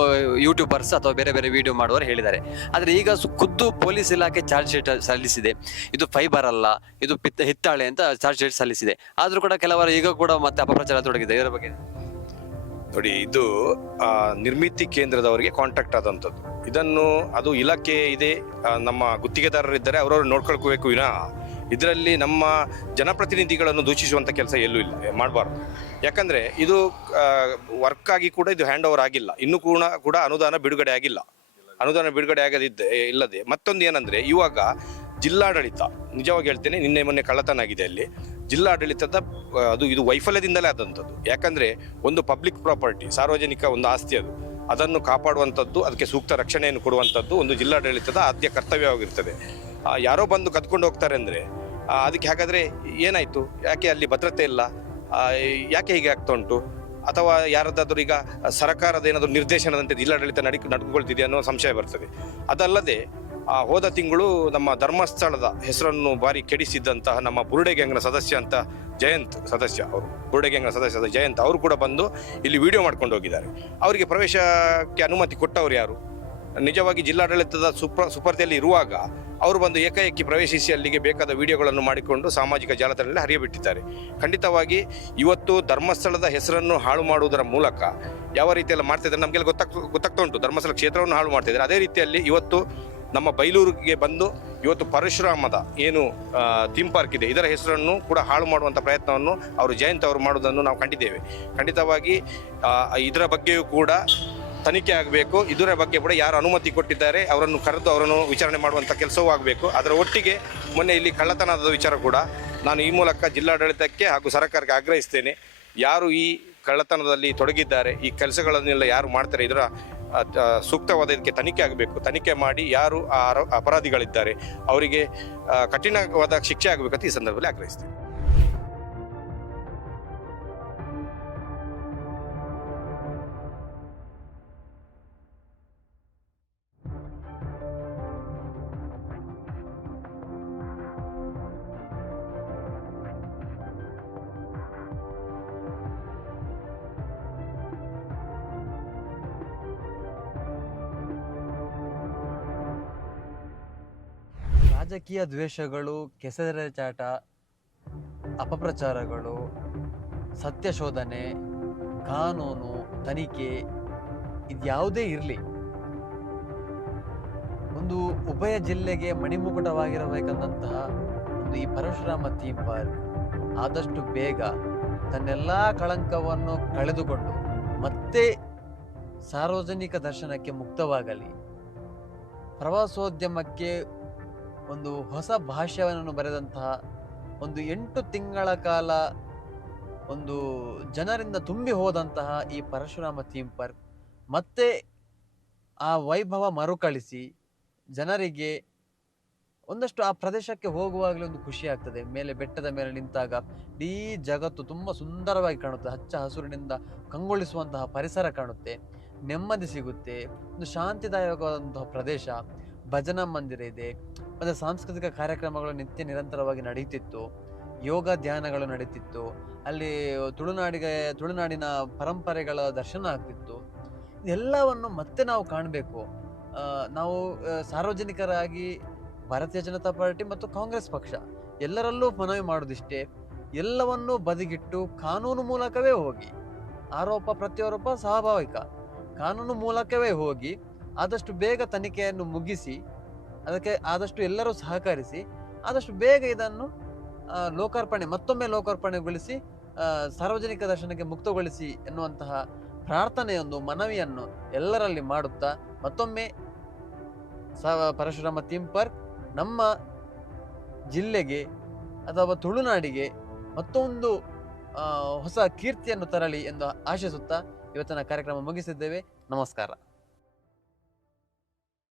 ಯೂಟ್ಯೂಬರ್ಸ್ ಅಥವಾ ಬೇರೆ ಬೇರೆ ವಿಡಿಯೋ ಮಾಡುವವರು ಹೇಳಿದ್ದಾರೆ. ಆದರೆ ಈಗ ಖುದ್ದು ಪೊಲೀಸ್ ಇಲಾಖೆ ಚಾರ್ಜ್ ಶೀಟ್ ಸಲ್ಲಿಸಿದೆ. ಇದು ಫೈಬರ್ ಅಲ್ಲ, ಇದು ಹಿತ್ತಾಳೆ ಅಂತ ಚಾರ್ಜ್ ಶೀಟ್ ಸಲ್ಲಿಸಿದೆ. ಆದರೂ ಕೂಡ ಕೆಲವರು ಈಗ ಕೂಡ ಮತ್ತೆ ಅಪಪ್ರಚಾರ ತೊಡಗಿದೆ. ಇದರ ಬಗ್ಗೆ ನೋಡಿ, ಇದು ನಿರ್ಮಿತಿ ಕೇಂದ್ರದವರಿಗೆ ಕಾಂಟ್ರಾಕ್ಟ್ ಆದಂಥದ್ದು. ಇದನ್ನು ಅದು ಇಲಾಖೆ ಇದೆ, ನಮ್ಮ ಗುತ್ತಿಗೆದಾರರಿದ್ದಾರೆ, ಅವರವರು ನೋಡ್ಕೊಳ್ಕೋಬೇಕು ವಿನಃ ಇದರಲ್ಲಿ ನಮ್ಮ ಜನಪ್ರತಿನಿಧಿಗಳನ್ನು ದೂಷಿಸುವಂಥ ಕೆಲಸ ಎಲ್ಲೂ ಇಲ್ಲ, ಮಾಡಬಾರ್ದು. ಯಾಕಂದರೆ ಇದು ವರ್ಕ್ ಆಗಿ ಕೂಡ ಇದು ಹ್ಯಾಂಡ್ ಓವರ್ ಆಗಿಲ್ಲ, ಇನ್ನೂ ಕೂಡ ಅನುದಾನ ಬಿಡುಗಡೆ ಆಗಿಲ್ಲ. ಅನುದಾನ ಬಿಡುಗಡೆ ಇಲ್ಲದೆ ಮತ್ತೊಂದು ಏನಂದರೆ, ಇವಾಗ ಜಿಲ್ಲಾಡಳಿತ, ನಿಜವಾಗಿ ಹೇಳ್ತೇನೆ, ನಿನ್ನೆ ಮೊನ್ನೆ ಕಳ್ಳತನ ಆಗಿದೆ ಅಲ್ಲಿ. ಜಿಲ್ಲಾಡಳಿತದ ಇದು ವೈಫಲ್ಯದಿಂದಲೇ ಆದಂಥದ್ದು. ಯಾಕಂದರೆ ಒಂದು ಪಬ್ಲಿಕ್ ಪ್ರಾಪರ್ಟಿ, ಸಾರ್ವಜನಿಕ ಒಂದು ಆಸ್ತಿ, ಅದನ್ನು ಕಾಪಾಡುವಂಥದ್ದು, ಅದಕ್ಕೆ ಸೂಕ್ತ ರಕ್ಷಣೆಯನ್ನು ಕೊಡುವಂಥದ್ದು ಒಂದು ಜಿಲ್ಲಾಡಳಿತದ ಆದ್ಯ ಕರ್ತವ್ಯವಾಗಿರ್ತದೆ. ಯಾರೋ ಬಂದು ಕದ್ಕೊಂಡು ಹೋಗ್ತಾರೆ ಅಂದರೆ ಅದಕ್ಕೆ ಹಾಗಾದರೆ ಏನಾಯಿತು, ಯಾಕೆ ಅಲ್ಲಿ ಭದ್ರತೆ ಇಲ್ಲ, ಯಾಕೆ ಹೀಗೆ ಆಗ್ತಾ ಉಂಟು, ಅಥವಾ ಯಾರದಾದ್ರೂ ಈಗ ಸರ್ಕಾರದ ಏನಾದರೂ ನಿರ್ದೇಶನದಂತೆ ಜಿಲ್ಲಾಡಳಿತ ನಡ್ಕೊಳ್ತಿದೆ ಅನ್ನೋ ಸಂಶಯ ಬರ್ತದೆ. ಅದಲ್ಲದೆ ಹೋದ ತಿಂಗಳು ನಮ್ಮ ಧರ್ಮಸ್ಥಳದ ಹೆಸರನ್ನು ಬಾರಿ ಕೆಡಿಸಿದ್ದಂತಹ ನಮ್ಮ ಬುರುಡೆ ಗ್ಯಾಂಗ್ನ ಸದಸ್ಯ ಅಂತ ಜಯಂತ್ ಸದಸ್ಯ, ಅವರು ಬುರುಡೆ ಗ್ಯಾಂಗ್ನ ಸದಸ್ಯ ಜಯಂತ್ ಅವರು ಕೂಡ ಬಂದು ಇಲ್ಲಿ ವಿಡಿಯೋ ಮಾಡ್ಕೊಂಡು ಹೋಗಿದ್ದಾರೆ. ಅವರಿಗೆ ಪ್ರವೇಶಕ್ಕೆ ಅನುಮತಿ ಕೊಟ್ಟವರು ಯಾರು? ನಿಜವಾಗಿ ಜಿಲ್ಲಾಡಳಿತದ ಸುಪರ್ದಿಯಲ್ಲಿ ಇರುವಾಗ ಅವರು ಬಂದು ಏಕಾಏಕಿ ಪ್ರವೇಶಿಸಿ ಅಲ್ಲಿಗೆ ಬೇಕಾದ ವಿಡಿಯೋಗಳನ್ನು ಮಾಡಿಕೊಂಡು ಸಾಮಾಜಿಕ ಜಾಲತಾಣದಲ್ಲಿ ಹರಿಯಬಿಟ್ಟಿದ್ದಾರೆ. ಖಂಡಿತವಾಗಿ ಇವತ್ತು ಧರ್ಮಸ್ಥಳದ ಹೆಸರನ್ನು ಹಾಳು ಮಾಡುವುದರ ಮೂಲಕ ಯಾವ ರೀತಿಯೆಲ್ಲ ಮಾಡ್ತಿದ್ದಾರೆ ನಮಗೆಲ್ಲ ಗೊತ್ತಾಗ್ತಾ ಉಂಟು. ಧರ್ಮಸ್ಥಳ ಕ್ಷೇತ್ರವನ್ನು ಹಾಳು ಮಾಡ್ತಿದ್ದಾರೆ. ಅದೇ ರೀತಿಯಲ್ಲಿ ಇವತ್ತು ನಮ್ಮ ಬೈಲೂರಿಗೆ ಬಂದು ಇವತ್ತು ಪರಶುರಾಮದ ಏನು ಥೀಮ್ ಪಾರ್ಕ್ ಇದೆ ಇದರ ಹೆಸರನ್ನು ಕೂಡ ಹಾಳು ಮಾಡುವಂಥ ಪ್ರಯತ್ನವನ್ನು ಅವರು ಜಯಂತ್ ಅವರು ಮಾಡುವುದನ್ನು ನಾವು ಕಂಡಿದ್ದೇವೆ. ಖಂಡಿತವಾಗಿ ಇದರ ಬಗ್ಗೆಯೂ ಕೂಡ ತನಿಖೆ ಆಗಬೇಕು. ಇದರ ಬಗ್ಗೆ ಕೂಡ ಯಾರು ಅನುಮತಿ ಕೊಟ್ಟಿದ್ದಾರೆ ಅವರನ್ನು ಕರೆದು ಅವರನ್ನು ವಿಚಾರಣೆ ಮಾಡುವಂಥ ಕೆಲಸವೂ ಆಗಬೇಕು. ಅದರ ಒಟ್ಟಿಗೆ ಮೊನ್ನೆ ಇಲ್ಲಿ ಕಳ್ಳತನದ ವಿಚಾರ ಕೂಡ ನಾನು ಈ ಮೂಲಕ ಜಿಲ್ಲಾಡಳಿತಕ್ಕೆ ಹಾಗೂ ಸರ್ಕಾರಕ್ಕೆ ಆಗ್ರಹಿಸ್ತೇನೆ. ಯಾರು ಈ ಕಳ್ಳತನದಲ್ಲಿ ತೊಡಗಿದ್ದಾರೆ, ಈ ಕೆಲಸಗಳನ್ನೆಲ್ಲ ಯಾರು ಮಾಡ್ತಾರೆ, ಇದರ ಸೂಕ್ತವಾದ ಇದಕ್ಕೆ ತನಿಖೆ ಆಗಬೇಕು. ತನಿಖೆ ಮಾಡಿ ಯಾರು ಅಪರಾಧಿಗಳಿದ್ದಾರೆ ಅವರಿಗೆ ಕಠಿಣವಾದ ಶಿಕ್ಷೆ ಆಗಬೇಕಂತ ಈ ಸಂದರ್ಭದಲ್ಲಿ ಆಗ್ರಹಿಸ್ತೇನೆ. ರಾಜಕೀಯ ದ್ವೇಷಗಳು, ಕೆಸರೆಚಾಟ, ಅಪಪ್ರಚಾರಗಳು, ಸತ್ಯಶೋಧನೆ, ಕಾನೂನು, ತನಿಖೆ ಇದ್ಯಾವುದೇ ಇರಲಿ, ಒಂದು ಉಭಯ ಜಿಲ್ಲೆಗೆ ಮಣಿಮುಕುಟವಾಗಿರಬೇಕಂತಹ ಒಂದು ಈ ಪರಶುರಾಮ ಥೀಮ್ ಪಾರ್ಕ್ ಆದಷ್ಟು ಬೇಗ ತನ್ನೆಲ್ಲ ಕಳಂಕವನ್ನು ಕಳೆದುಕೊಂಡು ಮತ್ತೆ ಸಾರ್ವಜನಿಕ ದರ್ಶನಕ್ಕೆ ಮುಕ್ತವಾಗಲಿ. ಪ್ರವಾಸೋದ್ಯಮಕ್ಕೆ ಒಂದು ಹೊಸ ಭಾಷ್ಯವನ್ನು ಬರೆದಂತಹ ಒಂದು 8 ತಿಂಗಳ ಕಾಲ ಒಂದು ಜನರಿಂದ ತುಂಬಿ ಹೋದಂತಹ ಈ ಪರಶುರಾಮ ಥೀಮ್ ಪಾರ್ಕ್ ಮತ್ತೆ ಆ ವೈಭವ ಮರುಕಳಿಸಿ ಜನರಿಗೆ ಒಂದಷ್ಟು ಆ ಪ್ರದೇಶಕ್ಕೆ ಹೋಗುವಾಗಲೇ ಒಂದು ಖುಷಿ ಆಗ್ತದೆ. ಮೇಲೆ ಬೆಟ್ಟದ ಮೇಲೆ ನಿಂತಾಗ ಇಡೀ ಜಗತ್ತು ತುಂಬ ಸುಂದರವಾಗಿ ಕಾಣುತ್ತೆ. ಹಚ್ಚ ಹಸುರಿನಿಂದ ಕಂಗೊಳಿಸುವಂತಹ ಪರಿಸರ ಕಾಣುತ್ತೆ, ನೆಮ್ಮದಿ ಸಿಗುತ್ತೆ, ಒಂದು ಶಾಂತಿದಾಯಕವಾದಂತಹ ಪ್ರದೇಶ. ಭಜನಾ ಮಂದಿರ ಇದೆ, ಮತ್ತು ಸಾಂಸ್ಕೃತಿಕ ಕಾರ್ಯಕ್ರಮಗಳು ನಿತ್ಯ ನಿರಂತರವಾಗಿ ನಡೀತಿತ್ತು, ಯೋಗ ಧ್ಯಾನಗಳು ನಡೀತಿತ್ತು, ಅಲ್ಲಿ ತುಳುನಾಡಿನ ಪರಂಪರೆಗಳ ದರ್ಶನ ಆಗ್ತಿತ್ತು. ಇದೆಲ್ಲವನ್ನು ಮತ್ತೆ ನಾವು ಕಾಣಬೇಕು. ನಾವು ಸಾರ್ವಜನಿಕರಾಗಿ ಭಾರತೀಯ ಜನತಾ ಪಾರ್ಟಿ ಮತ್ತು ಕಾಂಗ್ರೆಸ್ ಪಕ್ಷ ಎಲ್ಲರಲ್ಲೂ ಮನವಿ ಮಾಡೋದಿಷ್ಟೇ, ಎಲ್ಲವನ್ನೂ ಬದಿಗಿಟ್ಟು ಕಾನೂನು ಮೂಲಕವೇ ಹೋಗಿ, ಆರೋಪ ಪ್ರತ್ಯಾರೋಪ ಸ್ವಾಭಾವಿಕ, ಕಾನೂನು ಮೂಲಕವೇ ಹೋಗಿ ಆದಷ್ಟು ಬೇಗ ತನಿಖೆಯನ್ನು ಮುಗಿಸಿ, ಅದಕ್ಕೆ ಆದಷ್ಟು ಎಲ್ಲರೂ ಸಹಕರಿಸಿ ಆದಷ್ಟು ಬೇಗ ಇದನ್ನು ಮತ್ತೊಮ್ಮೆ ಲೋಕಾರ್ಪಣೆಗೊಳಿಸಿ ಸಾರ್ವಜನಿಕ ದರ್ಶನಕ್ಕೆ ಮುಕ್ತಗೊಳಿಸಿ ಎನ್ನುವಂತಹ ಪ್ರಾರ್ಥನೆಯೊಂದು ಮನವಿಯನ್ನು ಎಲ್ಲರಲ್ಲಿ ಮಾಡುತ್ತಾ, ಮತ್ತೊಮ್ಮೆ ಪರಶುರಾಮ ಥೀಮ್ ಪಾರ್ಕ್ ನಮ್ಮ ಜಿಲ್ಲೆಗೆ ಅಥವಾ ತುಳುನಾಡಿಗೆ ಮತ್ತೊಂದು ಹೊಸ ಕೀರ್ತಿಯನ್ನು ತರಲಿ ಎಂದು ಆಶಿಸುತ್ತಾ ಇವತ್ತಿನ ಕಾರ್ಯಕ್ರಮ ಮುಗಿಸಿದ್ದೇವೆ. ನಮಸ್ಕಾರ.